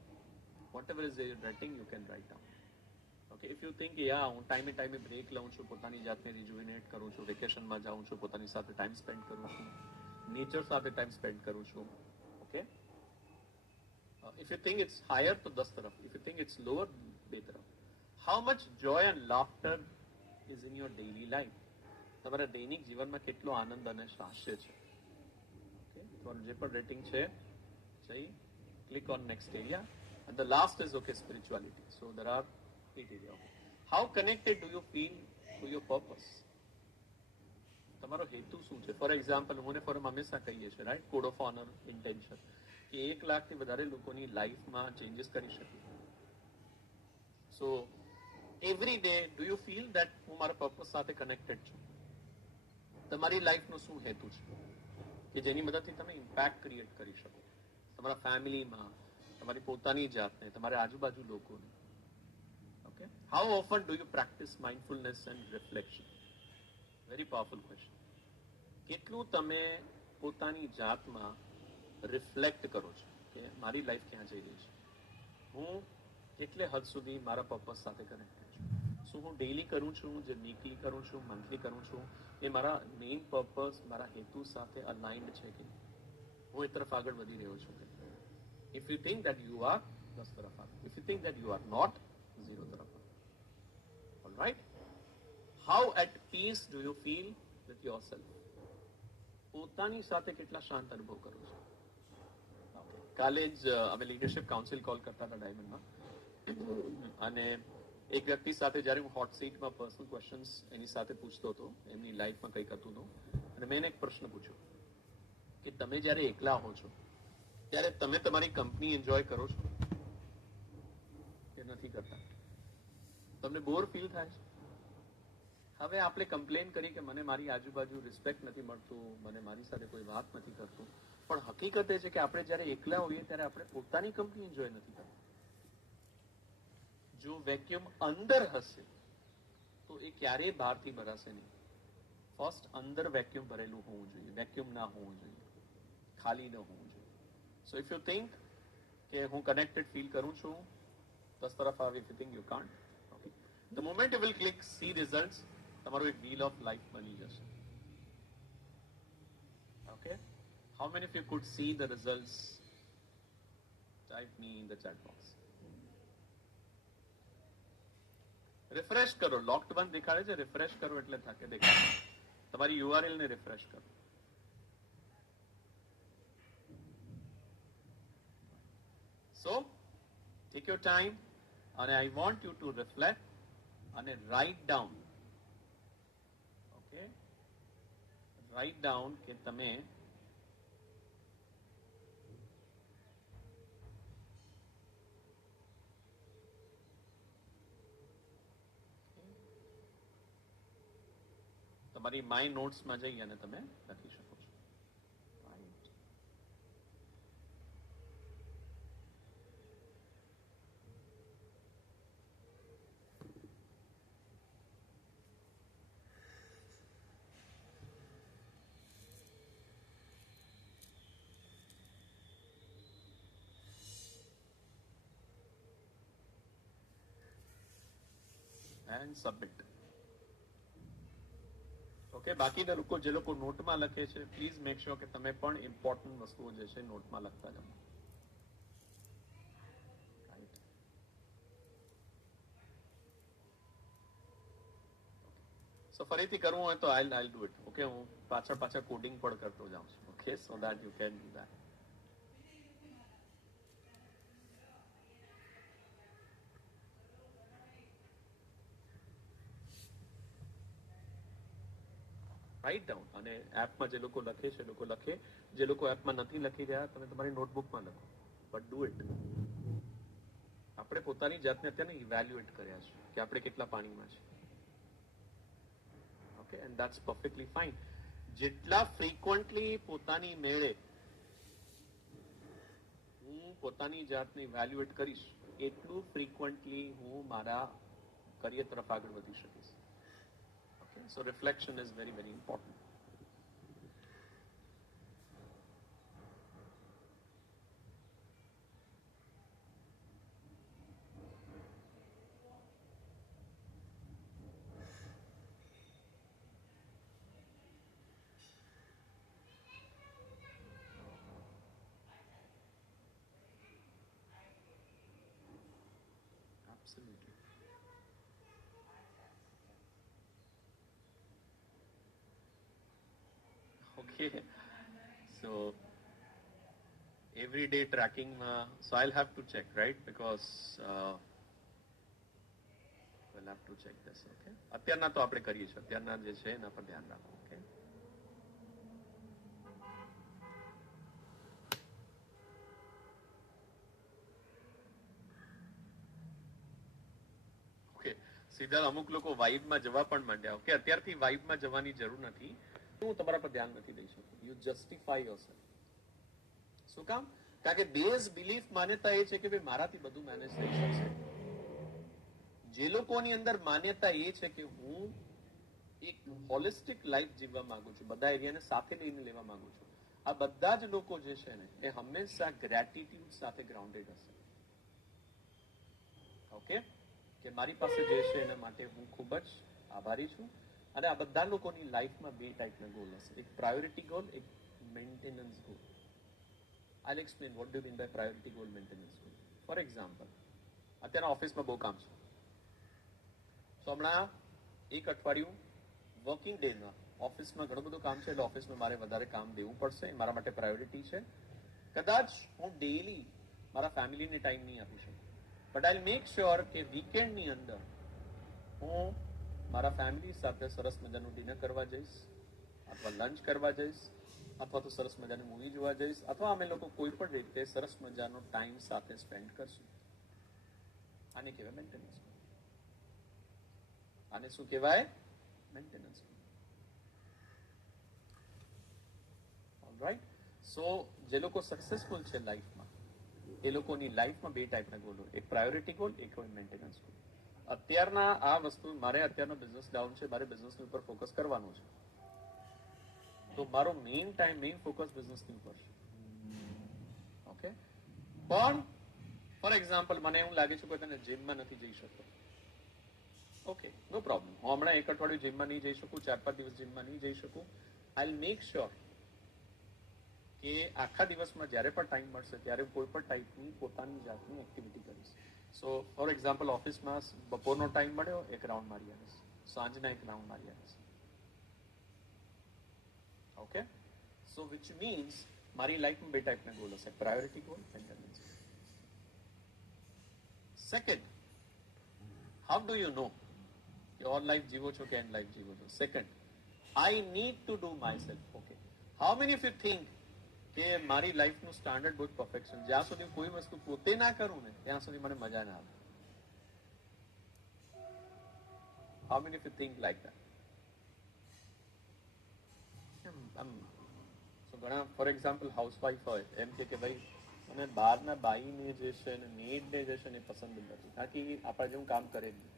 whatever is your rating you can write down. Okay, if you think યા હું ટાઈમે બ્રેક લઉં છું, પોતાની જાતને રિજુવિનેટ કરું છું, વેકેશનમાં જાઉં છું, પોતાની સાથે ટાઈમ સ્પેન્ડ કરું છું, નેચર સાથે ટાઈમ સ્પેન્ડ કરું છું. Okay, if you think it's higher to 10 taraf, if you think it's lower 2 taraf. How much joy and laughter is in your daily life? તમારા દૈનિક જીવનમાં કેટલો આનંદ અને હાસ્ય છે. ઓકે, તમારું જે પણ રેટિંગ છે જઈ click on next area, and the last is okay spirituality. So there are 8 area. How connected do you feel to your purpose? તમારો હેતુ શું છે? ફોર એક્ઝામ્પલ, હું ને ફોરમ હંમેશા કહીએ છીએ, right, code of honour intention, કે 1 લાખથી વધારે લોકોની લાઈફમાં ચેન્જીસ કરી શકીએ. So every day do you feel that હું મારા પર્પસ સાથે કનેક્ટેડ છું? તમારી લાઈફનો શું હેતુ છે કે જેની મદદથી તમે ઇમ્પેક્ટ ક્રિએટ કરી શકો તમારા ફેમિલીમાં, તમારી પોતાની જાતને, તમારા આજુબાજુ લોકોને? Okay, how often do you practice mindfulness and reflection? Very powerful question. કેટલું તમે પોતાની જાતમાં રિફ્લેક્ટ કરો છો કે મારી લાઈફ ક્યાં જઈ રહી છે, હું કેટલે હદ સુધી મારા પર્પસ સાથે કનેક્ટેડ છું? શું હું ડેઈલી કરું છું, જે વીકલી કરું છું, મંથલી કરું છું, એ મારા મેઇન પર્પસ, મારા હેતુ સાથે અલાઇન્ડ છે કે હું એ તરફ આગળ વધી રહ્યો છું? If you think that you are, 10 તરફ આગળ. If you think that you are not, 0 તરફ આગળ. All right? How at peace do you feel with yourself? પોતાની સાથે કેટલા શાંત અનુભવ કરો છો? કાલે જ અમે લીડરશિપ કાઉન્સિલ કોલ કરતા હતા ડાયમંડમાં, અને એક વ્યક્તિ સાથે જ્યારે હું હોટ સીટમાં પર્સનલ ક્વેશ્ચન્સ એની સાથે પૂછતો હતો, એમની લાઈફમાં કંઈ કરતું હતું, અને મેં એને એક પ્રશ્ન પૂછ્યો કે તમે જ્યારે એકલા હો છો ત્યારે તમે તમારી કંપની એન્જોય કરો છો કે નથી કરતા? તમને બોર ફીલ થાય છે? હવે આપણે કમ્પ્લેન કરી કે મને મારી આજુબાજુ રિસ્પેક્ટ નથી મળતું, મને મારી સાથે કોઈ વાત નથી કરતું, પણ હકીકત એ છે કે આપણે જ્યારે એકલા હોઈએ ત્યારે આપણે પોતાની કંપની એન્જોય નથી કરતા. જો વેક્યુમ અંદર હશે તો એ ક્યારેય બહારથી ભરાશે નહીં. ફર્સ્ટ અંદર વેક્યુમ ભરેલું હોવું જોઈએ, વેક્યુમ ના હોવું જોઈએ, ખાલી ન હોવું જોઈએ. સો ઇફ યુ થિંક કે હું કનેક્ટેડ ફીલ કરું છું, 10 તરફ આવે. If you think you can't, okay, the moment you will click C results, તમારું એક વ્હીલ ઓફ લાઈફ બની જશે. Okay, how many of you could see the results? Type me in the chat box. Refresh કરો. Locked બંધ દેખાડે છે, refresh કરો એટલે થાકે દેખાડે. તમારી યુઆરએલ ને રિફ્રેશ કરો. So take your time, and I want you to reflect and write down. Okay, write down કે તમે તમારી માય નોટ્સમાં જઈ અને તમે લખી શકો છો. And submit. ઓકે, બાકીના લોકો જે લોકો નોટમાં લખે છે, પ્લીઝ મેક શ્યોર કે તમે પણ ઇમ્પોર્ટન્ટ વસ્તુઓ જે છે નોટમાં લખતા જાઓ. સો ફરીથી કરવું હોય તો આઈલ ડુ ઇટ. ઓકે, હું પાછળ કોડિંગ પણ કરતો જાઉં છું. Okay, so that you can do that. Write down. અને એપમાં જે લોકો લખે છે લોકો લખે, જે લોકો એપમાં નથી લખી રહ્યા તમે તમારી નોટબુકમાં લખો, બટ ડુ ઇટ. આપણે પોતાની જાતને અત્યારે ઇવેલ્યુએટ કર્યા છે કે આપણે કેટલા પાણીમાં છે. Okay, and that's perfectly fine. જેટલા ફ્રીક્વન્ટલી પોતાની મેળે હું પોતાની જાતને ઇવેલ્યુએટ કરીશ, એટલું ફ્રીક્વન્ટલી હું મારા કરિયર તરફ આગળ વધી શકીશ. Okay, so reflection is very, very important. Absolutely. Okay. So everyday tracking, so I'll have to check, right? Because we'll have to check this. Okay. અત્યારના તો આપણે કરીએ છીએ, અત્યારના જે છે એના પર ધ્યાન રાખો. Okay. Okay. સીધા અમુક લોકો વાઇબમાં જવા પણ માંડ્યા. ઓકે, અત્યારથી વાઇબમાં જવાની જરૂર નથી. હું તમારા પર ધ્યાન નથી દઈ શકું. You justify yourself. શું કામ? કારણ કે બેઝ બિલીફ માન્યતા એ છે કે ભાઈ મારાથી બધું મેનેજ થઈ શકશે. જે લોકોની અંદર માન્યતા એ છે કે હું એક હોલિસ્ટિક લાઈફ જીવવા માંગુ છું, બધા એરિયાને સાથે લઈને લેવા માંગુ છું, આ બધા જ લોકો જે છે ને એ હંમેશા ગ્રેટિટ્યુડ સાથે ગ્રાઉન્ડેડ હશે. ઓકે, કે મારી પાસે જે છે એના માટે હું ખૂબ જ આભારી છું. અને આ બધા લોકોની લાઈફમાં બે ટાઈપના ગોલ હશે, એક પ્રાયોરિટી ગોલ, એક maintenance goal. I'll explain what do you mean by priority goal, maintenance goal. For example, અત્યારે ઓફિસમાં બહુ કામ છે. સો હમણાં એક અઠવાડિયું વર્કિંગ ડેમાં ઓફિસમાં ઘણું બધું કામ છે, એટલે ઓફિસમાં મારે વધારે કામ દેવું પડશે, એ મારા માટે પ્રાયોરિટી છે. કદાચ હું ડેઈલી મારા ફેમિલીને ટાઈમ નહીં આપી શકું, બટ આઈ મેક શ્યોર કે વીકેન્ડની અંદર હું મારા ફેમિલી સાથે સરસ મજાનું ડિનર કરવા જઈશ, અથવા લંચ કરવા જઈશ, અથવા તો સરસ મજાની મૂવી જોવા જઈશ, અથવા અમે લોકો કોઈ પણ રીતે સરસ મજાનો ટાઈમ સાથે સ્પેન્ડ કરશું. આને કહેવાય મેન્ટેનન્સ. આને શું કહેવાય? મેન્ટેનન્સ. ઓલરાઈટ. સો જે લોકો સક્સેસફુલ છે લાઈફમાં, એ લોકોની લાઈફમાં બે ટાઈપના ગોલ હોય, એક પ્રાયોરિટી ગોલ, એક હોય મેન્ટેનન્સ ગોલ. અત્યારના આ વસ્તુ, મારે અત્યારનો બિઝનેસ ડાઉન છે, મારે બિઝનેસની ઉપર ફોકસ કરવાનું છે, તો મારો મેઇન ટાઈમ, મેઇન ફોકસ બિઝનેસની ઉપર છે. ઓકે, પણ ફોર એક્ઝામ્પલ મને એવું લાગે છે કે તને જીમમાં નથી જઈ શકતો. ઓકે, નો પ્રોબ્લેમ. હું હમણાં એક અઠવાડિયું જીમમાં નહીં જઈ શકું, 4-5 દિવસ જીમમાં નહીં જઈ શકું. આઈ મેક શ્યોર કે આખા દિવસમાં જ્યારે પણ ટાઈમ મળશે ત્યારે કોઈ પણ ટાઈપની પોતાની જાતની એક્ટિવિટી કરીશ. સો ફોર એક્ઝામ્પલ ઓફિસમાં બપોરનો ટાઈમ મળ્યો, એક રાઉન્ડ મારી આવીશ, સાંજના એક રાઉન્ડ મારી આવીશ. ઓકે, સો વિચ મીન્સ મારી લાઈફમાં બે ટાઈપના ગોલ હશે, priority goal, maintenance. Second, how do you know કે ઓન લાઈફ જીવો છો કે એન્ડ લાઈફ જીવો છો? Second, I need to do my self. Okay, how many of you think કે મારી લાઈફનું સ્ટાન્ડર્ડ બહુ પરફેક્શન, જ્યાં સુધી કોઈ વસ્તુ પોતે ના કરું ને ત્યાં સુધી મને મજા ના આવે? How many of you think like that? ઘણા ફોર એક્ઝામ્પલ હાઉસવાઈફ હોય, એમ કે ભાઈ મને બહારના બાઈને જે છે ને મેડને જે છે ને પસંદ નથી, કારણ કે આપણા જેવું કામ કરે જ નહીં.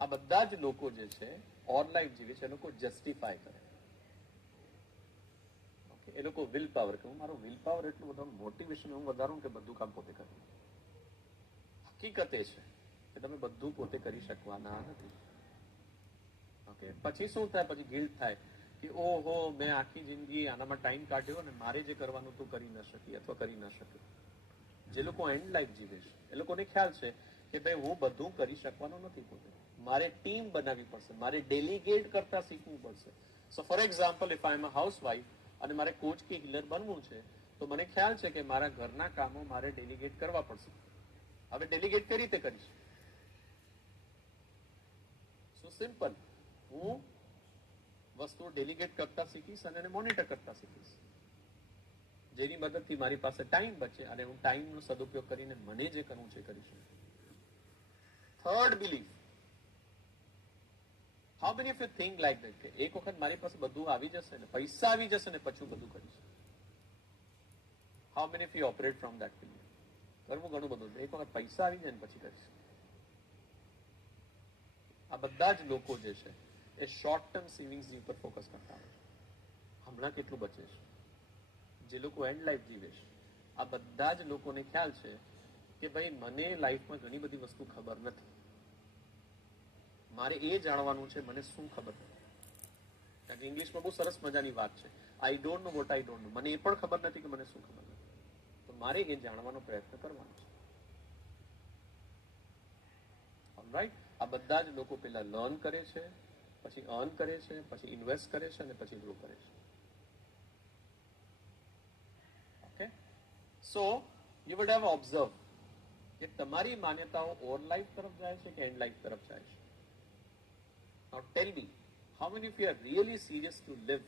આ બધા જ લોકો જે છે ઓન લાઈફ જીવે છે, એ લોકો જસ્ટિફાય કરે. ઓકે, એ લોકો વિલ પાવર કે હું મારો વિલ પાવર એટલું બધું મોટિવેશન હું વધારું કે બધું કામ પોતે કરું. હકીકત એ છે કે તમે બધું પોતે કરી શકવાના નથી. ઓકે, પછી શું થાય? પછી ગિલ્ટ થાય કે ઓહો, મેં આખી જિંદગી આનામાં ટાઈમ કાઢ્યો ને મારે જે કરવાનું તું કરી ન શકી અથવા કરી ન શક્યો. જે લોકો એન્ડ લાઈફ જીવે છે એ લોકોને ખ્યાલ છે કે ભાઈ હું બધું કરી શકવાનો નથી પોતે, મારે ટીમ બનાવવી પડશે, મારે ડેલિગેટ કરતા શીખવું પડશે. So for example, if I am a housewife અને મારે કોચ કે હીલર બનવું છે, તો મને ખ્યાલ છે કે મારા ઘરના કામો મારે ડેલિગેટ કરવા પડશે. હવે ડેલિગેટ કઈ રીતે કરીશ? સો સિમ્પલ, હું વસ્તુઓ ડેલિગેટ કરતા શીખીશ અને એને મોનિટર કરતા શીખીશ, જેની મદદથી મારી પાસે ટાઈમ બચે અને હું ટાઈમનો સદુપયોગ કરીને મને જે કરવું છે કરી શકું. Third belief, how many of you think like that કે એક વખત મારી પાસે બધું આવી જશે ને, પૈસા આવી જશે ને પછી બધું કરીશ? How many of you operate from that belief? કરવું ઘણું બધું, એક વખત પૈસા આવી જાય ને પછી કરીશ. આ બધા જ લોકો જે છે એ શોર્ટ ટર્મ સેવિંગ્સની ઉપર ફોકસ કરતા હોય છે. હમણાં કેટલું બચે છે? જે લોકો એન્ડ લાઈફ જીવે છે, આ બધા જ લોકોને ખ્યાલ છે કે ભાઈ મને લાઈફમાં ઘણી બધી વસ્તુ ખબર નથી, મારે એ જાણવાનું છે મને શું ખબર નથી. કારણ કે ઇંગ્લિશમાં બહુ સરસ મજાની વાત છે, I don't know what I don't know. મને એ પણ ખબર નથી કે મને શું ખબર નથી. તો તમારે એ જાણવાનો પ્રયત્ન કરવાનો છે. ઓલરાઈટ, આ બધા જ લોકો પહેલા લર્ન કરે છે, પછી અર્ન કરે છે, પછી ઇન્વેસ્ટ કરે છે અને પછી ગ્રો કરે છે. Okay, so you would have observe કે તમારી માન્યતાઓ ઓર લાઈફ તરફ જાય છે કે એન્ડ લાઈફ તરફ જાય છે. Now tell me, how many of you are really serious to live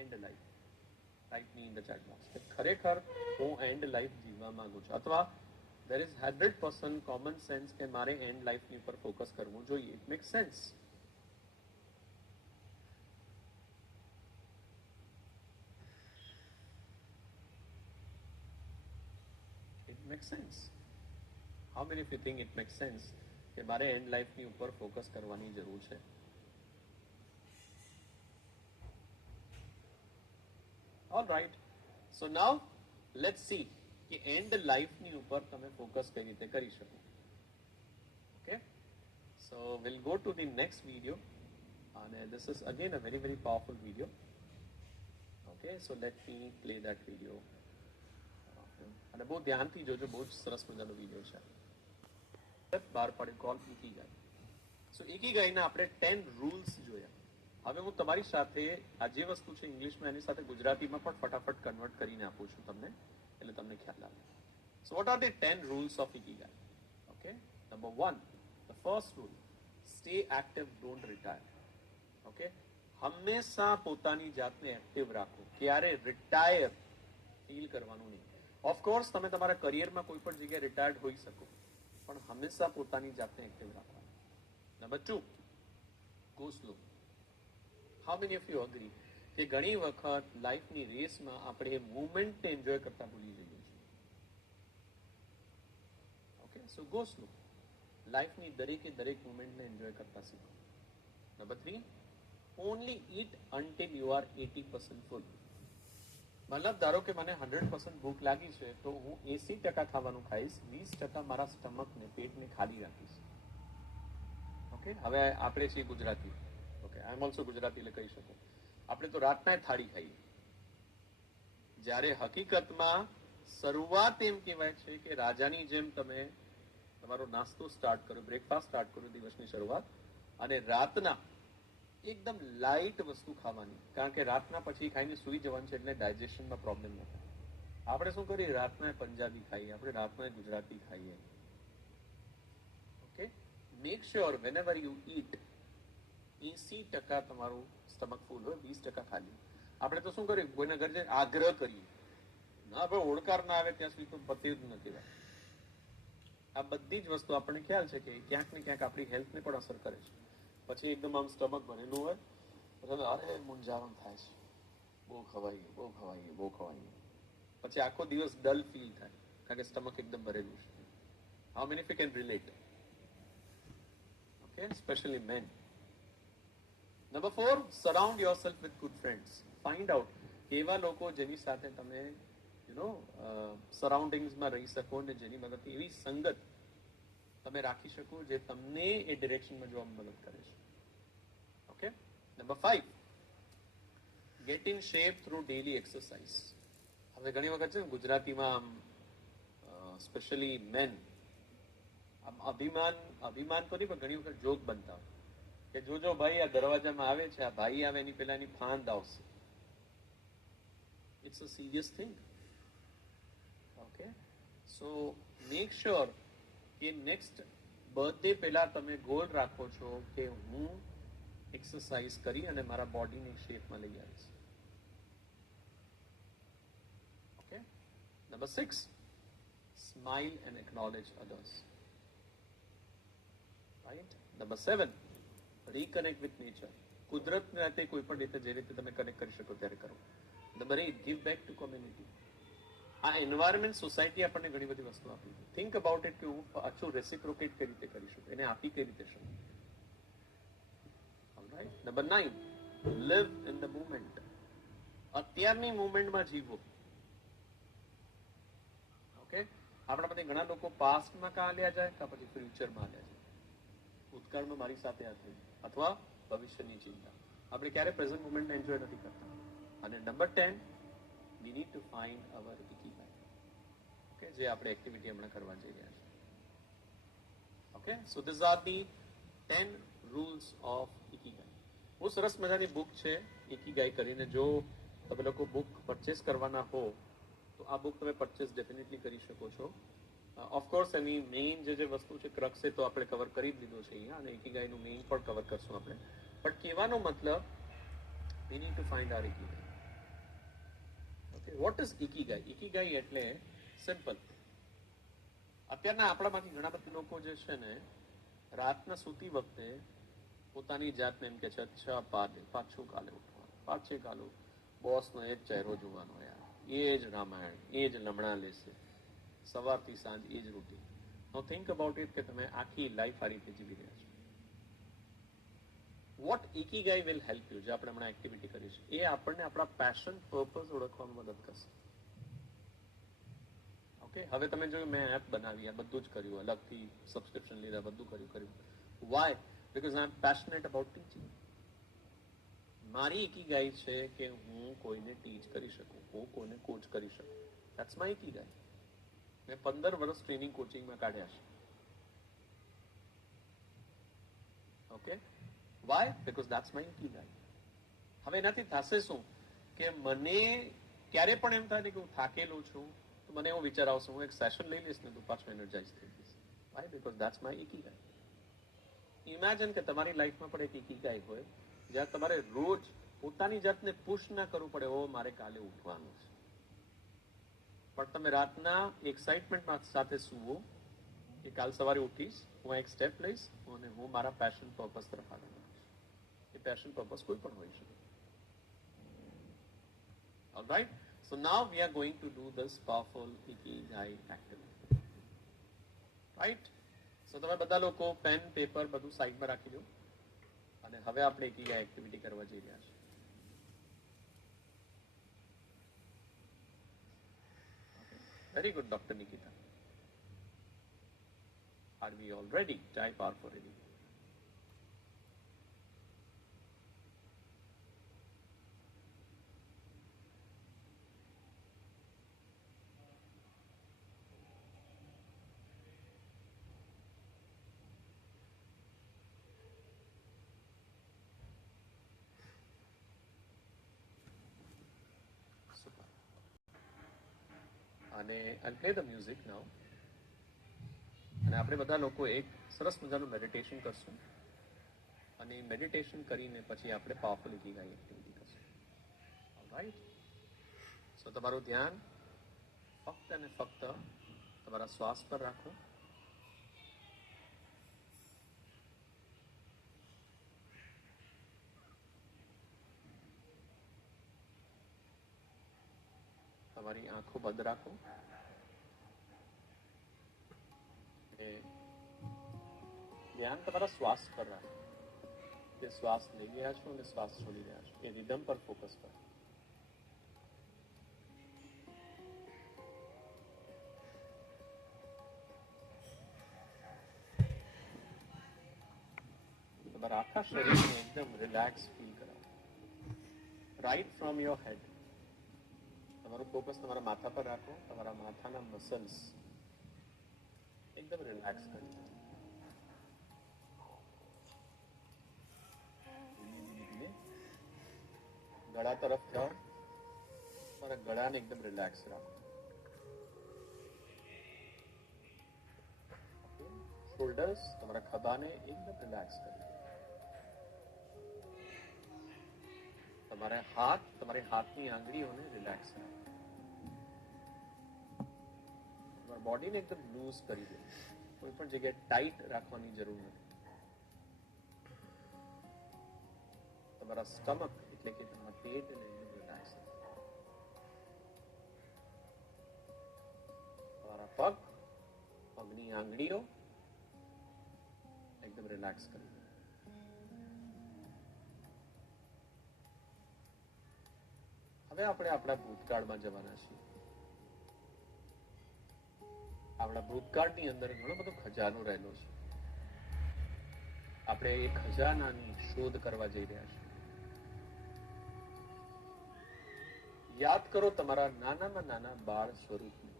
and life? Write me in the chat box કે ખરેખર હું એન્ડ લાઈફ જીવવા માંગુ છું, અથવા there is 100% common sense કે મારે એન્ડ લાઈફની ઉપર ફોકસ કરવું જોઈએ. It makes sense. It makes sense. How many of you think it makes sense કે મારે એન્ડ લાઈફની ઉપર ફોકસ કરવાની જરૂર છે? All right. So now let's see કે એન્ડ લાઈફની ઉપર તમે ફોકસ કઈ રીતે કરી શકો. Okay, so we'll go to the next video and this is again a very very powerful video. Okay, so let me play that video અને બહુ ધ્યાનથી જોજો, બહુ જ સરસ મજાનો વિડીયો છે. બહાર પાડ્યું કોલ ઇકીગાઈ. સો ઇકીગાઈના આપણે 10 રૂલ્સ જોયા. હવે હું તમારી સાથે આ જે વસ્તુ છે ઇંગ્લિશમાં એની સાથે ગુજરાતીમાં પણ ફટાફટ કન્વર્ટ કરીને આપું છું તમને, એટલે તમને ખ્યાલ આવે. So what are the 10 rules of ikigai? Okay, number 1, the first rule, stay active, don't retire. Okay, હંમેશા પોતાની જાતને એક્ટિવ રાખો, ક્યારે રિટાયર ફીલ કરવાનું નહીં. ઓફકોર્સ તમે તમારા કરિયરમાં કોઈ પણ જગ્યાએ રિટાયર્ડ હોઈ શકો, પણ હંમેશા પોતાની જાતને એક્ટિવ રાખવાની. Number 2, go slow. How many of you agree કે ઘણી વખત લાઈફની રેસમાં આપણે મુવમેન્ટને એન્જોય કરતા ભૂલી જઈએ છીએ? Okay, so go slow. લાઈફની દરેકે દરેક મુવમેન્ટને એન્જોય કરતા શીખો. Number 3, only eat until you are 80% full. મતલબ ધારો કે મને 100% ભૂખ લાગી છે તો હું 80% ખાવાનું ખાઈશ, 20% મારા સ્ટમકને, પેટને ખાલી રાખીશ. ઓકે, હવે આપણે છીએ Gujarati. Okay, I am also Gujarati એટલે કહી શકું, આપણે તો રાતના થાળી ખાઈએ, જ્યારે હકીકતમાં શરૂઆત એમ કહેવાય છે કે રાજાની જેમ તમે તમારો નાસ્તો સ્ટાર્ટ કરો, બ્રેકફાસ્ટ સ્ટાર્ટ કરો દિવસની શરૂઆત, અને રાતના એકદમ લાઇટ વસ્તુ ખાવાની, કારણ કે રાતના પછી ખાઈને સૂઈ જવાનું છે એટલે ડાયજેશનમાં પ્રોબ્લેમ ન થાય. આપણે શું કરીએ, રાતના પંજાબી ખાઈએ, આપણે રાતના ગુજરાતી ખાઈએ. ઓકે, મેક શ્યોર વેનેવર યુ ઈટ 80% તમારું સ્ટમક ફૂલ હોય, 20% ખાલી. આપણે તો શું કરીએ, કોઈના ઘરે જઈને આગ્રહ કરીએ, ના ભાઈ ઓળકાર ના આવે ત્યાં સુધી તો પતી જ નથી. આ બધી જ વસ્તુ આપણને ખ્યાલ છે કે ક્યાંક ને ક્યાંક આપણી હેલ્થને પણ અસર કરે છે. પછી એકદમ આમ સ્ટમક ભરેલું હોય, પછી અરે મૂંઝાવણ થાય છે, બહુ ખવાઈ ગયું, બહુ ખવાઈ ગયું, બહુ ખવાઈ ગયું. પછી આખો દિવસ ડલ ફીલ થાય, કારણ કે સ્ટમક એકદમ ભરેલું છે. How many of you can relate? Okay, specially men. Number 4, surround yourself with good friends. Find out કેવા લોકો જેની સાથે તમે સરાઉન્ડિંગ્સમાં રહી શકો અને જેની મદદથી એવી સંગત તમે રાખી શકો જે તમને એ ડિરેક્શનમાં જવામાં મદદ કરે છે. Okay, number 5, get in shape through daily exercise. હવે ઘણી વખત છે ને ગુજરાતીમાં આમ સ્પેશિયલી મેન આમ અભિમાન તો નહીં, પણ ઘણી વખત જોક બનતા હોય કે જોજો ભાઈ આ દરવાજામાં આવે છે, આ ભાઈ આવે એની પેલા એની ફાંદ આવશે. It's a serious thing. Okay, so make sure કે નેક્સ્ટ બર્થડે પહેલા તમે ગોલ રાખો છો કે હું એક્સરસાઇઝ કરી અને મારા બોડીની શેપમાં લઈ આવીશ. Okay, number 6, smile and acknowledge others. Right. Number 7, reconnect with nature. કુદરતને સાથે કોઈ પણ રીતે જે રીતે તમે કનેક્ટ કરી શકો ત્યારે કરો. Number 8, give back to community. આ એન્વાયરમેન્ટ સોસાયટી આપણને ઘણી બધી વસ્તુ આપી છે. થિંક અબાઉટ ઇટ કે હું પાછું રેસિપ્રોકેટ કઈ રીતે કરી શકું, એને આપી કઈ રીતે શકું. Alright. Number 9, live in the movement. અત્યારની મુવમેન્ટમાં જીવો. ઓકે, આપણામાંથી ઘણા લોકો પાસ્ટમાં કાં હાલ્યા જાય કાં પછી ફ્યુચરમાં હાલ્યા જાય. ભૂતકાળમાં મારી સાથે આ થયું, અથવા ભવિષ્યની ચિંતા. આપણે ક્યારે પ્રેઝન્ટ મુવમેન્ટને એન્જોય નથી કરતા. અને number 10, we need to find our ikigai. Okay, જે આપણે એક્ટિવિટી હમણાં કરવા જઈ રહ્યા છીએ. Okay, so this are the 10 rules of ikigai. બહુ સરસ મજાની બુક છે ઇકીગાઈ કરીને. જો તમે લોકો બુક પરચેસ કરવાના હો તો આ બુક તમે પરચેસ ડેફિનેટલી કરી શકો છો. ઓફકોર્સ એની મેઇન જે વસ્તુ છે ક્રક્સ એ તો આપણે કવર કરી જ લીધો છે અહીંયા, અને ઇકીગાઈનું મેઇન પણ કવર કરશું આપણે. બટ કહેવાનો મતલબ we need to find our ikigai. Okay, what is ikigai? Ikigai એટલે સિમ્પલ. અત્યારના આપણામાંથી ઘણા બધા લોકો જે છે ને રાતના સૂતી વખતે પોતાની જાતને એમ કે છે, અચ્છા પાછું કાલે ઉઠવાનું, પાછે કાલે બોસનો એ જ ચહેરો જોવાનો, યાર એ જ રામાયણ, એ જ લમણા લેશે, સવારથી સાંજ એ જ routine. No think about it કે તમે આખી લાઈફ આ રીતે જીવી રહ્યા છો. What ikigai will help you, જે આપણે હમણાં એક્ટિવિટી કરીશું, એ આપણને આપણા પેશન પર્પઝ ઓળખવામાં મદદ કરશે. ઓકે, હવે તમે જોયું મેં એપ બનાવી, આ બધું જ કર્યું, અલગથી સબસ્ક્રિપ્શન લીધા, બધું કર્યું. Why? Because I am passionate about teaching. મારી ઇકીગાઈ છે કે હું કોઈને ટીચ કરી શકું, હું કોઈને કોચ કરી શકું. That's my ikigai. મેં 15 વર્ષ ટ્રેનિંગ કોચિંગમાં કાઢ્યા છે. Okay, why? Because that's my ikigai. હવે એનાથી થશે શું કે મને ક્યારે પણ એમ થાય ને કે હું થાકેલો છું તો મને એવો વિચાર આવશે, હું એક સેશન લઈ લઈશ ને તો પાછું એનર્જાઇઝ થઈ જઈશ. Why? Because that's my ikigai. Imagine કે તમારી લાઈફમાં પણ એક ઇકીગાઈ હોય જ્યાં તમારે રોજ પોતાની જાતને પુશ ના કરવું પડે, ઓ મારે કાલે ઉઠવાનું છે, પણ તમે રાતના એક્સાઇટમેન્ટ સાથે સુવો કે કાલ સવારે ઉઠીશ, હું એક સ્ટેપ લઈશ અને હું મારા પેશન પર્પસ તરફ આગળ વધીશ. એ પેશન પર્પસ કોઈ પણ હોઈ શકે. Alright, so now we are going to do this powerful ikigai activity. Right? So તમે બધા લોકો પેન પેપર બધું સાઈડમાં રાખી દો અને હવે આપણે ઇકીગાઈ એક્ટિવિટી કરવા જઈ રહ્યા છીએ. Very good, Dr. Nikita. Are we all ready? Type R for ready. Super. અને I'll play the music now. અને આપણે બધા લોકો એક સરસ મજાનું મેડિટેશન કરશું અને મેડિટેશન કરીને પછી આપણે પાવરફુલ ઇકીગાઈ એક્ટિવિટી કરશું. ઓલરાઈટ, સો તમારું ધ્યાન ફક્ત અને ફક્ત તમારા શ્વાસ પર રાખો. તમારી આંખો બંધ રાખો. ધ્યાન તમારા શ્વાસ પર રાખો. જે શ્વાસ લઈ રહ્યા છો અને શ્વાસ છોડી રહ્યા છો એ રિધમ પર ફોકસ કરો. તમારા આખા શરીરને એકદમ રિલેક્સ ફીલ કરાવો. રાઈટ ફ્રોમ યોર હેડ તમારું ફોકસ તમારા માથા પર રાખો. તમારા માથાના મસલ્સ એકદમ રિલેક્સ કરી દો. ગળા તરફ જાઓ. તમારા ગળાને એકદમ રિલેક્સ રાખો. શોલ્ડર્સ તમારા ખભાને એકદમ રિલેક્સ કરી દો. તમારા હાથ, તમારી હાથની આંગળીઓને રિલેક્સ રાખો. તમારા બોડીને એકદમ લૂઝ કરી દો. કોઈ પણ જગ્યાએ ટાઈટ રાખવાની જરૂર નથી. તમારા સ્ટમક એટલે કે તમારા પેટને એકદમ રિલેક્સ રાખો. તમારા પગ, પગની આંગળીઓ એકદમ રિલેક્સ કરી દો. હવે આપણે આપણા ભૂતકાળમાં જવાના છીએ. આપણા ભૂતકાળની અંદર ઘણો બધો ખજાનો રહેલો છે. આપણે એ ખજાનાની શોધ કરવા જઈ રહ્યા છીએ. યાદ કરો તમારા નાનામાં નાના બાળ સ્વરૂપને.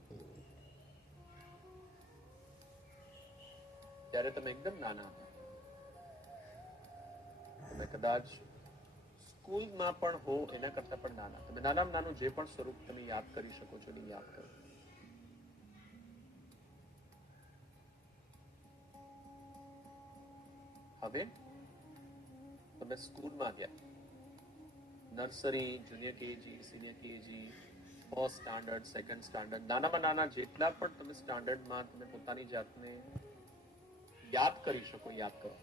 જ્યારે તમે એકદમ નાના હતા, તમે કદાચ સ્કૂલમાં પણ હો, એના કરતા પણ નાના, તમે નાનામાં નાનું જે પણ સ્વરૂપ તમે યાદ કરી શકો છો એ યાદ કરો. હવે તમે સ્કૂલમાં ગયા, nursery, junior KG, senior KG, first standard, second standard, નાનામાં નાના જેટલા પણ તમે સ્ટાન્ડર્ડમાં તમે પોતાની જાતને યાદ કરી શકો, યાદ કરો.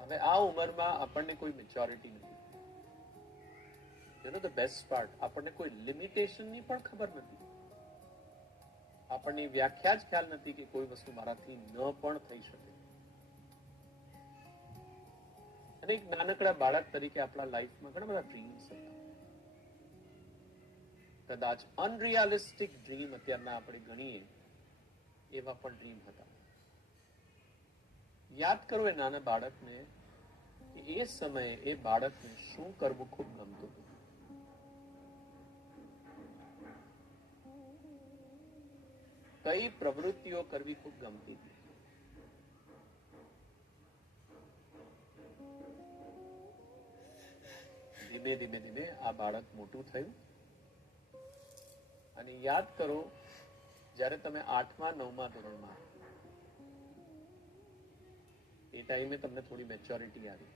હવે આ ઉંમરમાં આપણને કોઈ મેચ્યોરિટી નથી. You know the best part, આપણને કોઈ લિમિટેશનની પણ ખબર નથી. આપણની વ્યાખ્યા જ ખ્યાલ નથી કે કોઈ વસ્તુ મારાથી ન પણ થઈ શકે. અને એક નાનકડા બાળક તરીકે આપણા લાઈફમાં ઘણા બધા ડ્રીમ્સ હતા. કદાચ અનરિયાલિસ્ટિક ડ્રીમ અત્યારના આપણે ગણીએ એવા પણ ડ્રીમ હતા. યાદ કરો એ નાના બાળકને કે એ સમયે એ બાળકને શું કરવું ખૂબ ગમતું હતું. કઈ પ્રવૃત્તિઓ કરવી ખૂબ ગમતી હતી. ધીમે ધીમે ધીમે આ બાળક મોટું થયું અને યાદ કરો, જ્યારે તમે 8મા 9મા ધોરણમાં, એ ટાઈમે તમને થોડી મેચ્યોરિટી આવી.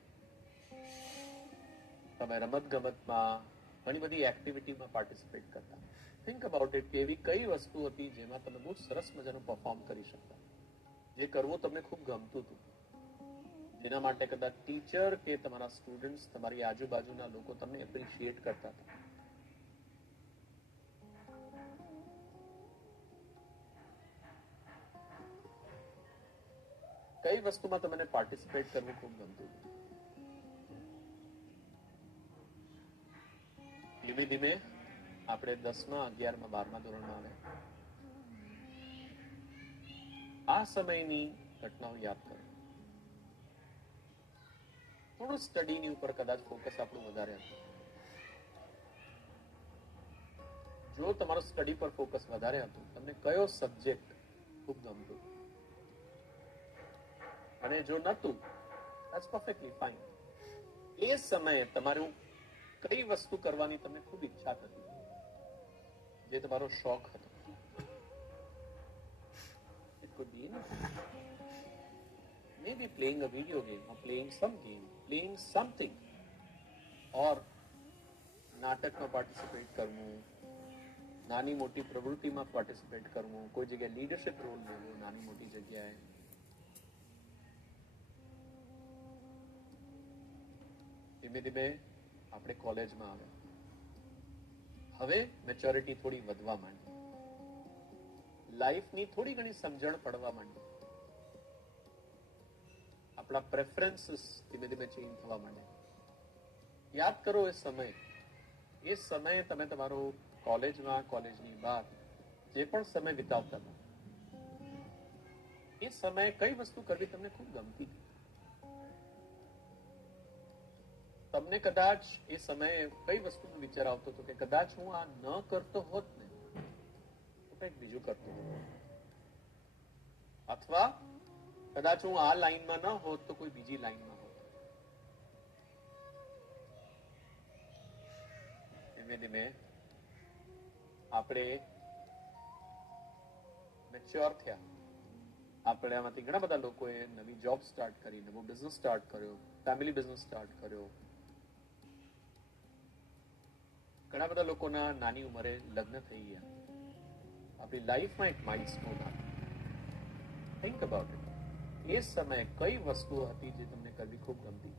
તમે રમત ગમતમાં ઘણી બધી એક્ટિવિટીમાં પાર્ટિસિપેટ કરતા. થિંક અબાઉટ ઇટ કે એવી કઈ વસ્તુ હતી જેમાં તમે બહુ સરસ મજાનું પરફોર્મ કરી શકતા, જે કરવું તમને ખૂબ ગમતું હતું, જેના માટે કદાચ ટીચર કે તમારા સ્ટુડન્ટ્સ, તમારી આજુબાજુના લોકો તમને એપ્રિશિએટ કરતા હતા. કઈ વસ્તુમાં તમને પાર્ટિસિપેટ કરવું ખૂબ ગમતું હતું. ધીમે ધીમે આપણે 10મા 11મા 12મા ધોરણમાં આવ્યા. આ સમયની ઘટનાઓ યાદ કરો. થોડું સ્ટડીની ઉપર કદાચ ફોકસ આપણું વધારે હતું. જો તમારું સ્ટડી પર ફોકસ વધારે હતું, તમને કયો સબ્જેક્ટ ખૂબ ગમતો, અને જો નતું, that's perfectly fine. એ સમયે તમારું કઈ વસ્તુ કરવાની તમને ખૂબ ઈચ્છા થતી, જે તમારો શોખ હતો. It could be anything. Maybe playing a video game or playing some game, playing something, or નાટકમાં પાર્ટિસિપેટ કરવું, નાની મોટી પ્રવૃત્તિમાં પાર્ટિસિપેટ કરવું, કોઈ જગ્યાએ લીડરશિપ રોલ લેવો નાની મોટી જગ્યાએ. ધીમે ધીમે આપણે કોલેજમાં આવ્યા. હવે મેચ્યોરિટી થોડી વધવા માંડી, લાઈફની થોડી ઘણી સમજણ પડવા માંડી, આપણા પ્રેફરન્સીસ ધીમે ધીમે ચેન્જ થવા માંડે. યાદ કરો એ સમયે તમે તમારો કોલેજમાં, કોલેજની બહાર જે પણ સમય વિતાવતા હતા, એ સમયે કઈ વસ્તુ કરવી તમને ખૂબ ગમતી હતી. તમને કદાચ એ સમયે કઈ વસ્તુનો વિચાર આવતો હતો કે કદાચ હું આ ન કરતો હોત ને તો કંઈક બીજું કરતો હતો, અથવા કદાચ હું આ લાઈનમાં ન હોત તો કોઈ બીજી લાઈનમાં હોત. ધીમે ધીમે આપણે મેચ્યોર થયા. આપણે આમાંથી ઘણા બધા લોકોએ નવી જોબ સ્ટાર્ટ કરી, નવો બિઝનેસ સ્ટાર્ટ કર્યો, ફેમિલી બિઝનેસ સ્ટાર્ટ કર્યો. ઘણા બધા લોકોના નાની ઉંમરે લગ્ન થઈ ગયા. આપણી લાઈફમાં એક માઇલસ્ટોન આવી. Think about it. એ સમયે કઈ વસ્તુઓ હતી જે તમને કરવી ખૂબ ગમતી.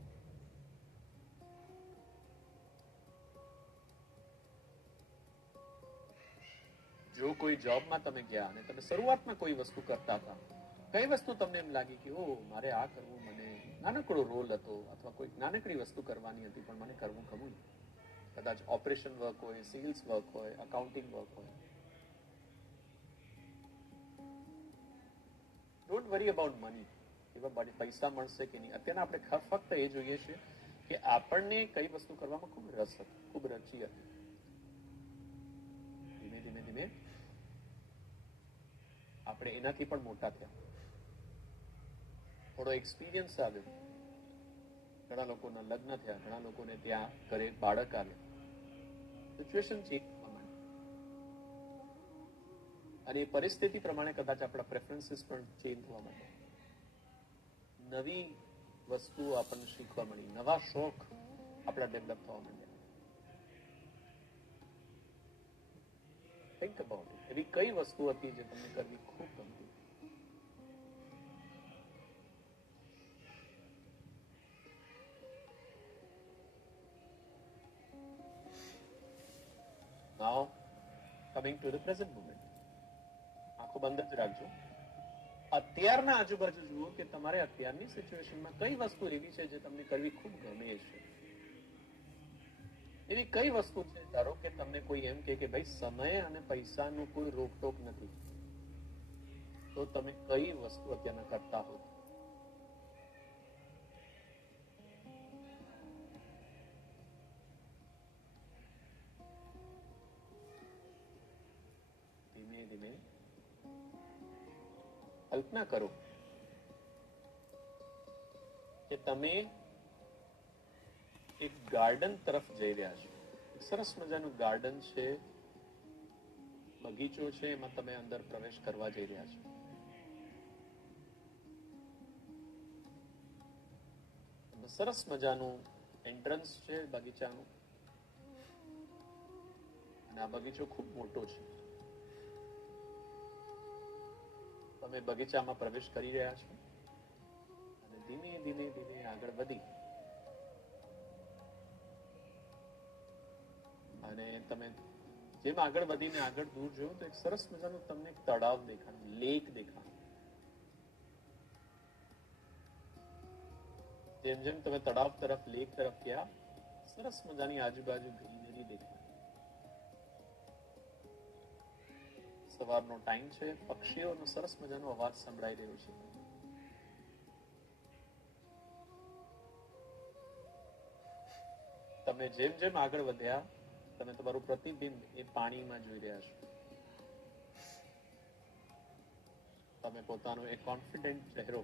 જો કોઈ જોબમાં તમે ગયા અને તમે શરૂઆતમાં કોઈ વસ્તુ કરતા હતા, કઈ વસ્તુ તમને એમ લાગી કે ઓ મારે આ કરવું, મને નાનકડો રોલ હતો અથવા કોઈ નાનકડી વસ્તુ કરવાની હતી પણ મને કરવું ગમ્યું. કદાચ ઓપરેશન વર્ક હોય, સેલ્સ વર્ક હોય, અકાઉન્ટિંગ વર્ક હોય. ડોન્ટ વરી અબાઉટ મની, એવા પૈસા મળશે કે નહીં. અત્યારના આપણે ફક્ત એ જોઈએ છે કે આપણને કઈ વસ્તુ કરવામાં ખૂબ રસ હતો, ખૂબ રુચિ હતી. ધીમે ધીમે ધીમે આપણે એનાથી પણ મોટા થયા, થોડો એક્સપિરિયન્સ આવ્યો, ઘણા લોકોના લગ્ન થયા, ઘણા લોકોને ત્યાં ઘરે બાળક આવે, સિચ્યુએશન ચેન્જ થવા માંડી, અને એ પરિસ્થિતિ પ્રમાણે કદાચ આપણા પ્રેફરન્સીસ પણ ચેન્જ થવા માંડે, નવી વસ્તુઓ આપણને શીખવા મળી, નવા શોખ આપણા ડેવલપ થવા માંડ્યા. Think about it. એવી કઈ વસ્તુ હતી જે તમને કરવી ખૂબ ગમતી? Now, coming to the present moment. આંખો બંધ જ રાખજો. અત્યારના આજુબાજુ જુઓ કે તમારે અત્યારની સિચ્યુએશનમાં કઈ વસ્તુ એવી છે જે તમને કરવી ખૂબ ગમે છે. એવી કઈ વસ્તુ છે, ધારો કે તમને કોઈ એમ કે ભાઈ સમય અને પૈસાનું કોઈ રોકટોક નથી, તો તમે કઈ વસ્તુ અત્યારના કરતા હો? ધીમે ધીમે કલ્પના કરો કે તમે એક ગાર્ડન તરફ જઈ રહ્યા છો. સરસ મજાનું ગાર્ડન છે, બગીચો છે, એમાં તમે અંદર પ્રવેશ કરવા જઈ રહ્યા છો. સરસ મજાનું એન્ટ્રન્સ છે બગીચાનું, અને આ બગીચો ખૂબ મોટો છે. તમે બગીચામાં પ્રવેશ કરી રહ્યા છો અને ધીમે ધીમે ધીમે આગળ વધી અને તમે જેમ આગળ વધીને આગળ દૂર જોયું તો એક સરસ મજાનું તમને એક તળાવ દેખાયું, લેક દેખાયું. જેમ જેમ તમે તળાવ તરફ, લેક તરફ ગયા, સરસ મજાની આજુબાજુ ગ્રીનરી દેખાય. સવારનો ટાઈમ છે, પક્ષીઓનો સરસ મજાનો અવાજ સંભળાઈ રહ્યો છે. તમે જેમ જેમ આગળ વધ્યા, તમે તમારું પ્રતિબિંબ એ પાણીમાં જોઈ રહ્યા છો. તમે પોતાનો એક કોન્ફિડન્ટ ચહેરો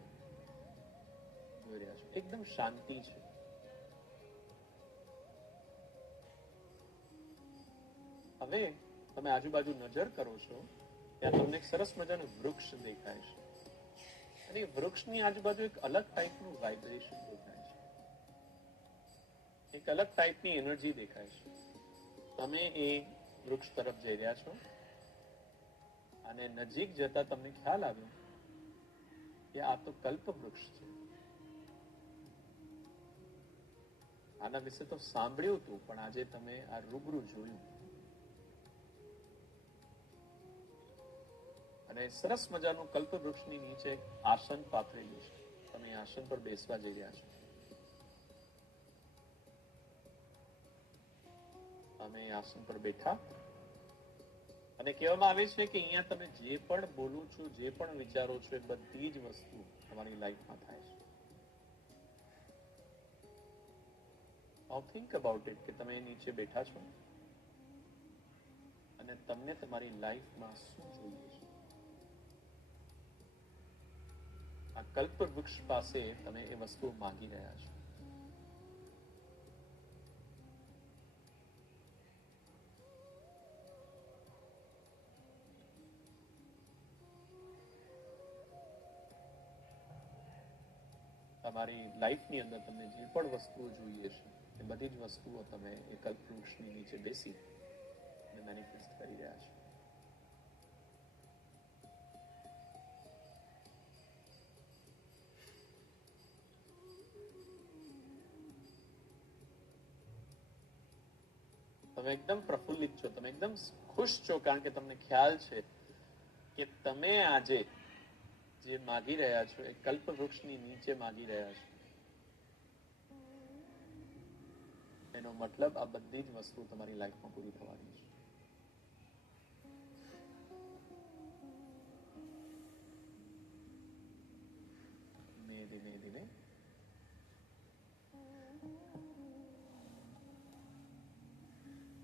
જોઈ રહ્યા છો. એકદમ શાંતિ છે. હવે તમે આજુબાજુ નજર કરો છો, ત્યાં તમને એક સરસ મજાનું વૃક્ષ દેખાય છે, અને વૃક્ષની આજુબાજુ એક અલગ ટાઈપનું વાઇબ્રેશન દેખાય છે, એક અલગ ટાઈપની એનર્જી દેખાય છે. તમે એ વૃક્ષ તરફ જઈ રહ્યા છો અને નજીક જતા તમને ખ્યાલ આવ્યો કે આ તો કલ્પ વૃક્ષ છે. આના વિશે તો સાંભળ્યું હતું, પણ આજે તમે આ રૂબરૂ જોયું. અને સરસ મજાનું કલ્પવૃક્ષની નીચે આસન પાથરેલું છે. તમે આસન પર બેસવા જઈ રહ્યા છો. તમે આસન પર બેઠા અને કહેવામાં આવે છે કે અહીંયા તમે જે પણ બોલું છો, જે પણ વિચારો છો, એ બધી જ વસ્તુ તમારી લાઈફમાં થાય છે. Now think about it કે તમે નીચે બેઠા છો અને તમને તમારી લાઈફમાં શું જોઈએ છે. આ કલ્પવૃક્ષ પાસે તમે એ વસ્તુ માંગી રહ્યા છો. તમારી લાઈફની અંદર તમને જે પણ વસ્તુઓ જોઈએ છે, એ બધી જ વસ્તુઓ તમે એ કલ્પવૃક્ષની નીચે બેસી અને મેનિફેસ્ટ કરી રહ્યા છો. તમે એકદમ પ્રફુલ્લિત છો, તમે એકદમ ખુશ છો, કારણ કે તમને ખ્યાલ છે કે તમે આજે જે માગી રહ્યા છો એ કલ્પવૃક્ષની નીચે માગી રહ્યા છો. એનો મતલબ આ બધી જ વસ્તુ તમારી લાઈફમાં પૂરી થવાની છે. ધીમે ધીમે ધીમે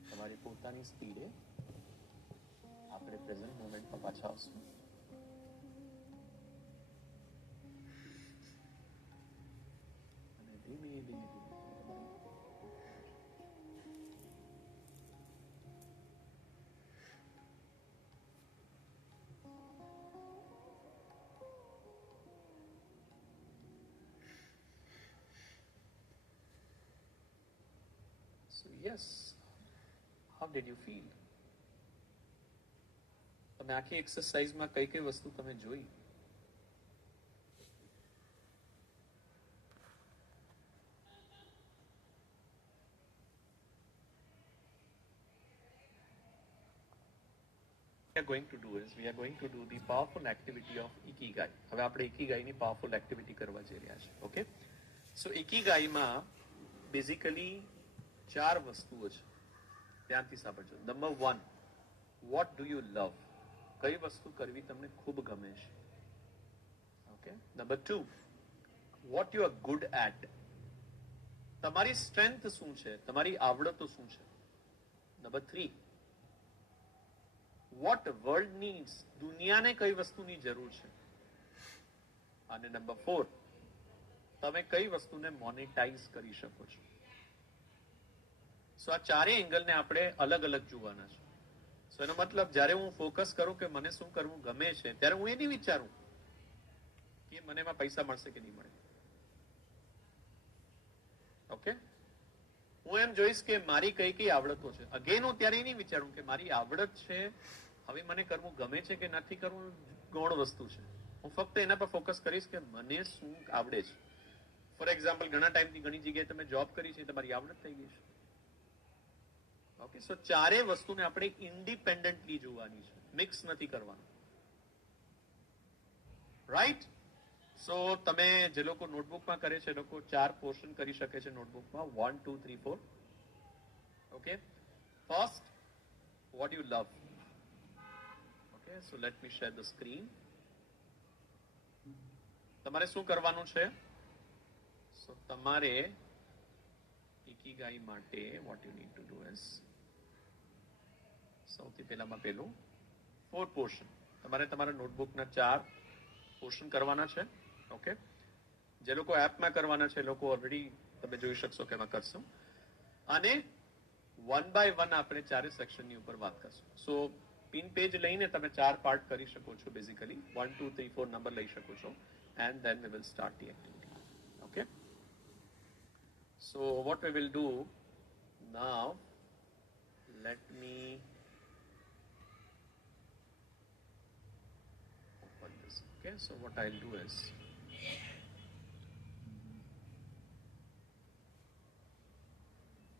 તમારી પોતાની સ્પીડે આપણે પ્રેઝન્ટ મોમેન્ટમાં પાછા આવશું. So yes, how did you feel? તમે આખી એક્સરસાઇઝમાં કઈ કઈ વસ્તુ તમે જોઈ? We are going to do is we are going to do the powerful activity of ikigai. હવે આપણે ikigai ની powerful activity કરવા જઈ રહ્યા છે. ઓકે, સો ikigai માં બેઝિકલી ચાર વસ્તુઓ છે. ધ્યાનથી સાંભળજો. Number 1, what do you love? કઈ વસ્તુ કરવી તમને ખૂબ ગમે છે? Okay. Number 2, what you are good at? તમારી સ્ટ્રેન્થ શું છે? તમારી આવડતો શું છે? Number 3, what world needs? દુનિયાને કઈ વસ્તુની જરૂર છે? અને નંબર 4, તમે કઈ વસ્તુને મોનેટાઇઝ કરી શકો છો? સો આ ચારેય એંગલને આપણે અલગ અલગ જોવાના છે. સો એનો મતલબ જ્યારે હું ફોકસ કરું કે મને શું કરવું ગમે છે, ત્યારે હું એ નહીં વિચારું કે મને એમાં પૈસા મળશે કે નહીં મળે. ઓકે, હું એમ જોઈશ કે મારી કઈ કઈ આવડતો છે. અગેન હું ત્યારે નહીં વિચારું કે મારી આવડત છે, હવે મને કરવું ગમે છે કે નથી કરવું ગૌણ વસ્તુ છે. હું ફક્ત એના પર ફોકસ કરીશ કે મને શું આવડે છે. ફોર એક્ઝામ્પલ, ઘણા ટાઈમથી ઘણી જગ્યાએ તમે જોબ કરી છે, તમારી આવડત થઈ ગઈ છે. ઓકે, સો ચારે વસ્તુને આપણે ઇન્ડિપેન્ડન્ટલી જોવાની છે, મિક્સ નથી કરવાનું. રાઈટ? સો તમે જે લોકો નોટબુકમાં કરે છે, એ લોકો 4 પોર્શન કરી શકે છે નોટબુકમાં. 1, 2, 3, 4. Okay, first, what you love. Okay, so let me share the screen. તમારે શું કરવાનું છે? સો તમારે ikigai માટે what you need to do is, સૌથી પહેલામાં પેલું 4 પોર્શન તમારે તમારા નોટબુકના 4 પોર્શન કરવાના છે. ઓકે, જે લોકો એપમાં કરવાના છે એ લોકો ઓલરેડી તમે જોઈ શકશો કે એમાં કરશો. અને 1 બાય 1 આપણે ચારે સેક્શનની ઉપર વાત કરશું. સો પિન પેજ લઈને તમે 4 પાર્ટ કરી શકો છો. બેઝિકલી 1, 2, 3, 4 નંબર લઈ શકો છો. And then we will start the activity. Okay, so what we will do now, let me open this. Okay, so what I'll do is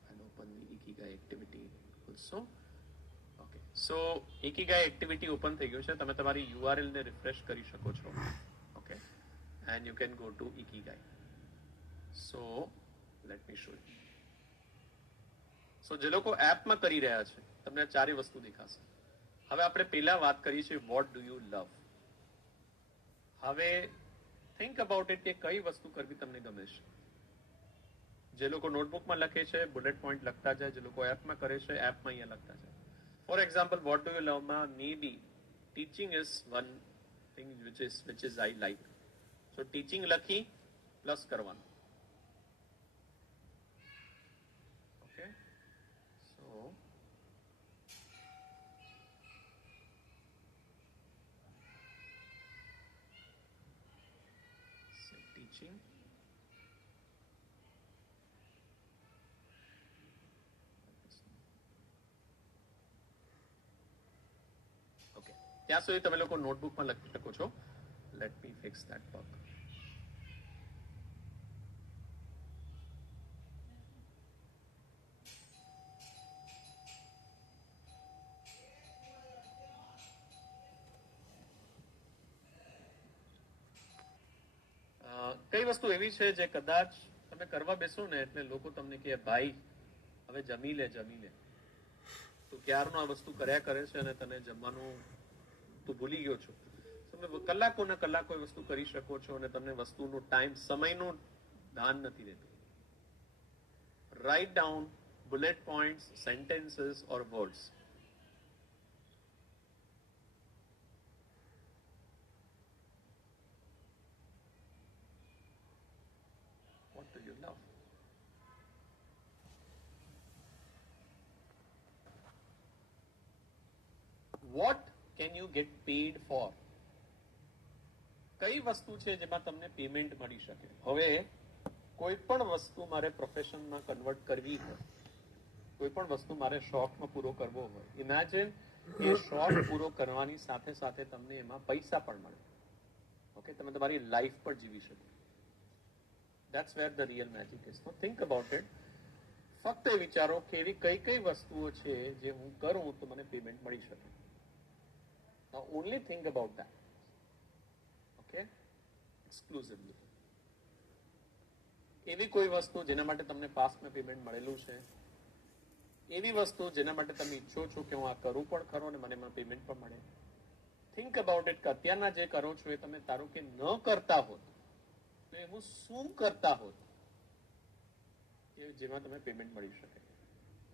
I'll open the ikigai activity also. Okay, so ikigai activity open થઈ ગયું છે. તમે તમારી URL ને refresh કરી શકો છો. Okay, and you can go to ikigai. So let me show you. સો જે લોકો એપમાં કરી રહ્યા છે તમને આ ચારે વસ્તુ દેખાશે. હવે આપણે પહેલા વાત કરી છે વોટ ડુ યુ લવ. હવે થિંક અબાઉટ ઇટ કે કઈ વસ્તુ કરવી તમને ગમે છે. જે લોકો નોટબુકમાં લખે છે બુલેટ પોઈન્ટ લખતા જાય, જે લોકો એપમાં કરે છે એપમાં અહીંયા લખતા જાય. For example, what do you લવમાં maybe teaching is one thing which is I like. So teaching લખી પ્લસ કરવાનું. Teaching. Okay, ત્યાં સુધી તમે લોકો નોટબુકમાં લખી શકો છો. Let me fix that bug. કઈ વસ્તુ એવી છે જે કદાચ તમે કરવા બેસો ને એટલે લોકો તમને કહે ભાઈ હવે જમી લે. તો ક્યારનો આ વસ્તુ કર્યા કરે છે અને તને જમવાનું તું ભૂલી ગયો છો. તમે કલાકોના કલાકો એ વસ્તુ કરી શકો છો અને તમને વસ્તુનો ટાઈમ, સમયનું ધ્યાન નથી રહેતું. Write down bullet points, sentences or words. What do you love? What can you get pad four? કઈ વસ્તુ છે જેમાં તમને પેમેન્ટ મળી શકે? હવે કોઈ પણ વસ્તુ મારે પ્રોફેશનમાં કન્વર્ટ કરવી હોય, કોઈ પણ વસ્તુ મારે શોખમાં પૂરો કરવો હોય, ઇમેજિન એ શોખ પૂરો કરવાની સાથે સાથે તમને એમાં પૈસા પણ મળે. ઓકે, તમે તમારી લાઈફ પર જીવી શકો. That's where the real magic is. So think about it. ફક્ત એ વિચારો કે એવી કઈ કઈ વસ્તુઓ છે જે હું કરું તો મને પેમેન્ટ મળી શકે. Now only think about that. Okay? Exclusively. એવી કોઈ વસ્તુ જેના માટે તમને પાસ્ટમાં પેમેન્ટ મળેલું છે, એવી વસ્તુ જેના માટે તમે ઈચ્છો છો કે હું આ કરું પણ ખરો અને મને એમાં પેમેન્ટ પણ મળે. થિંક અબાઉટ ઇટ કે અત્યારના જે કરો છો એ તમે ધારો કે ન કરતા હોત તો એવું શું કરતા હોત કે જેમાં તમે પેમેન્ટ મળી શકે.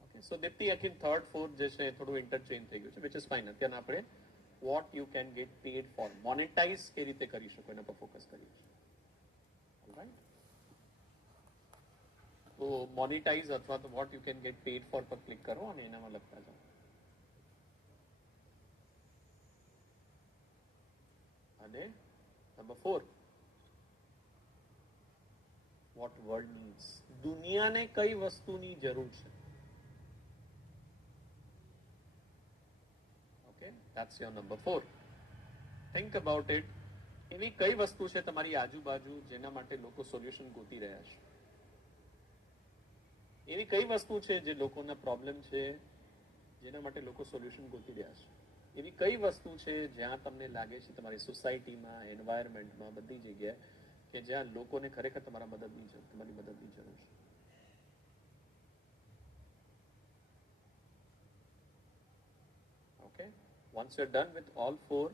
ઓકે, સો દીપ્તિ આખી થર્ડ ફોર્થ જે છે થોડું ઇન્ટરચેન્જ થઈ ગયું છે, વિચ ઇઝ ફાઇન. અત્યારે આપણે what you can get pad four, monetise કઈ રીતે કરી શકો એના પર ફોકસ કરીએ છીએ. રાઈટ, તો મોનેટાઇઝ અથવા તો what you can get pad four પર ક્લિક કરો અને એનામાં લખતા જાઓ. અને નંબર 4, what world needs. દુનિયાને કઈ વસ્તુની જરૂર છે? Okay, that's your number 4. Think about it. એવી કઈ વસ્તુ છે તમારી આજુબાજુ જેના માટે લોકો સોલ્યુશન ગોતી રહ્યા છે? એવી કઈ વસ્તુ છે જે લોકોના પ્રોબ્લેમ છે જેના માટે લોકો સોલ્યુશન ગોતી રહ્યા છે? એવી કઈ વસ્તુ છે જ્યાં તમને લાગે છે તમારી સોસાયટીમાં, એન્વાયરમેન્ટમાં, બધી જગ્યાએ કે જ્યાં લોકોને ખરેખર તમારી મદદની જરૂર છે? Okay, once you're done with all 4,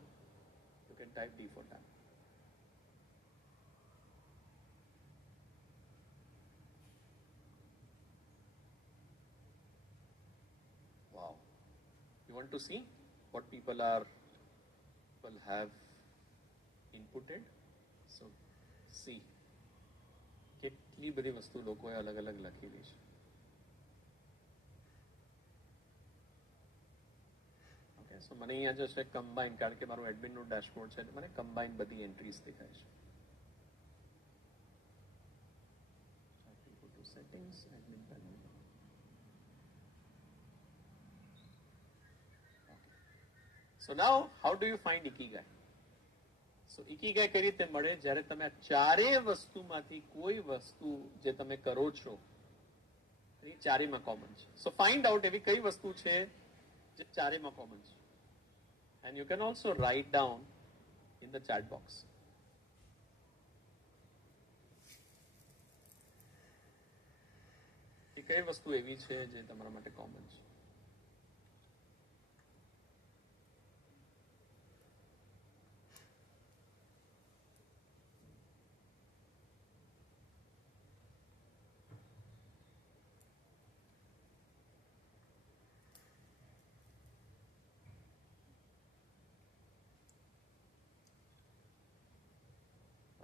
you can type D for done. Wow, you want to see what people have inputted? So see કેટલી બધી વસ્તુ લોકોએ અલગ અલગ લખેલી છે. ઓકે, સો મને અહીંયા જે છે કમ્બાઈન, કારણ કે મારું એડમિનનું ડેશબોર્ડ છે, મને કમ્બાઈન બધી એન્ટ્રીઝ દેખાય છે. Settings, admin panel. So now, how do you find Ikigai? So Ikigai કઈ રીતે મળે? જ્યારે તમે આ ચારેય વસ્તુમાંથી કોઈ વસ્તુ જે તમે કરો છો એ ચારેયમાં કોમન છે. So find out એવી કઈ વસ્તુ છે જે ચારેયમાં કોમન છે. And you can also write down in the chat box. એ કઈ વસ્તુ એવી છે જે તમારા માટે કોમન છે?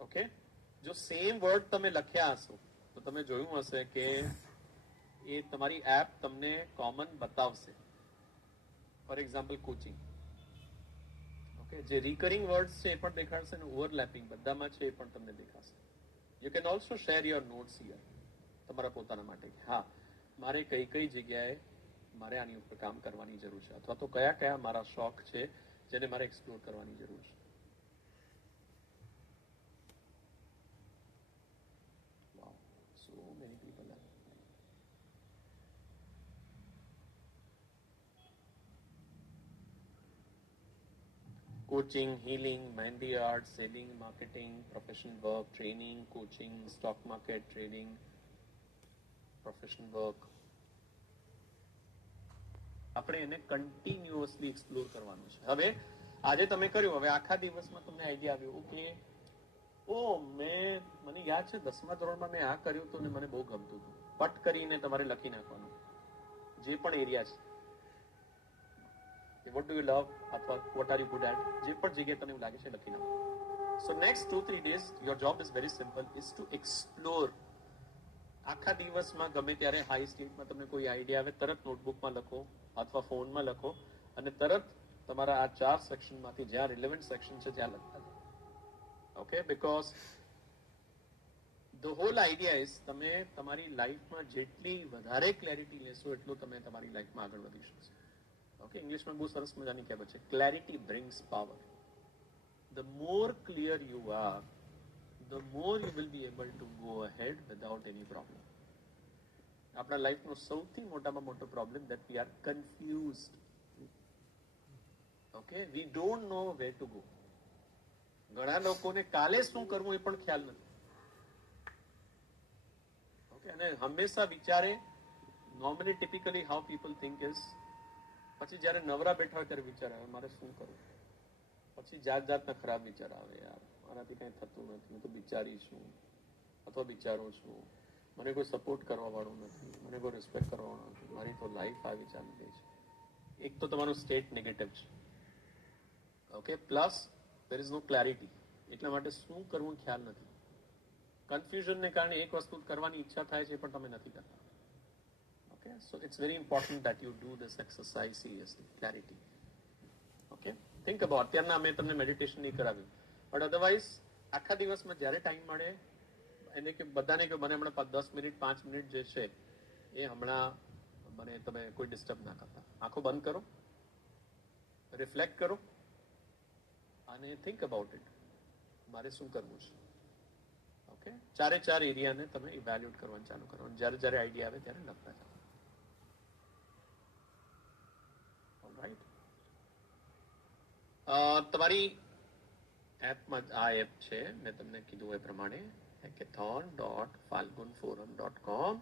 ઓકે, જો સેમ વર્ડ તમે લખ્યા હશો તો તમે જોયું હશે કે એ તમારી એપ તમને કોમન બતાવશે. For example coaching. ઓકે, જે રિકરિંગ વર્ડ્સ છે એ પણ દેખાડશે અને ઓવરલેપિંગ બધામાં છે એ પણ તમને દેખાશે. You can also share your notes here તમારા પોતાના માટે. હા, મારે કઈ કઈ જગ્યાએ મારે આની ઉપર કામ કરવાની જરૂર છે, અથવા તો કયા કયા મારા શોખ છે જેને મારે એક્સપ્લોર કરવાની જરૂર છે. So many people are. Coaching, healing, mehndi art, selling, marketing, professional work, training, coaching, stock market, trading, professional work. આપણે એને કન્ટિન્યુઅસલી એક્સપ્લોર કરવાનું છે. હવે આજે તમે કર્યું, હવે આખા દિવસમાં તમને આઈડિયા આવ્યો કે મને યાદ છે 10મા ધોરણમાં મેં આ કર્યું હતું ને મને બહુ ગમતું હતું. પટ કરીને તમારે લખી નાખવાનું જે પણ એરિયા છે, what do you love અથવા what are you good at, જે પણ જગ્યાએ તમને એવું લાગે છે લખી નાખો. So next 2-3 days your job is very simple, is to explore. આખા દિવસમાં ગમે ત્યારે હાઈ સ્ટેટમાં તમને કોઈ આઈડિયા આવે તરત નોટબુકમાં લખો અથવા ફોનમાં લખો અને તરત તમારા આ 4 સેક્શનમાંથી જ્યાં રિલેવન્ટ સેક્શન છે ત્યાં લખતા જાઓ. Okay, because the whole idea is તમે તમારી લાઈફમાં જેટલી વધારે ક્લેરિટી લેશો એટલું તમે તમારી લાઈફમાં આગળ વધી શકશો. ઓકે, ઇંગ્લિશમાં બહુ સરસ મજાની કહેવત છે, clarity brings power. The more clear you are, the more you will be able to go ahead without any problem. આપણા લાઈફનો સૌથી મોટામાં મોટો problem that we are confused. Okay, we don't know where to go. ઘણા લોકોને કાલે શું કરવું એ પણ ખ્યાલ નથી. ઓકે, અને હંમેશા વિચારે normally typically how people think is પછી જ્યારે નવરા બેઠા હોય ત્યારે વિચાર આવે મારે શું કરવું, પછી જાત જાતના ખરાબ વિચાર આવે, યાર મારાથી કંઈ થતું નથી, હું તો બિચારીશું અથવા બિચારું છું, મને કોઈ સપોર્ટ કરવા વાળું નથી, મને કોઈ રિસ્પેક્ટ કરવા વાળું નથી, મારી તો લાઈફ આવી ચાલી રહી છે. એક તો તમારું સ્ટેટ નેગેટિવ છે. Okay, plus there is no clarity. એટલા માટે શું કરવું ખ્યાલ નથી. કન્ફ્યુઝનને કારણે એક વસ્તુ કરવાની ઈચ્છા થાય છે પણ તમે નથી કરતા. Okay, so it's very important that you do this exercise seriously. Clarity. Okay, think about. અત્યારના મેં તમને મેડિટેશન નહીં કરાવ્યું, બટ અધરવાઇઝ આખા દિવસમાં જ્યારે ટાઈમ મળે એને કે બધાને કે મને હમણાં 10 મિનિટ 5 મિનિટ જે છે એ હમણાં મને તમે કોઈ ડિસ્ટર્બ ના કરતા. આંખો બંધ કરો, રિફ્લેક્ટ કરો અને થિંક અબાઉટ ઇટ, મારે શું કરવું છે. ઓકે, 4 એરિયાને તમે ઇવેલ્યુએટ કરવાનું ચાલુ કરો. જ્યારે જ્યારે આઈડિયા આવે ત્યારે લખતા જાઓ. ઓલરાઈટ, તમારી એપમાં આ એપ છે મેં તમને કીધું એ પ્રમાણે hackathon.falgunforum.com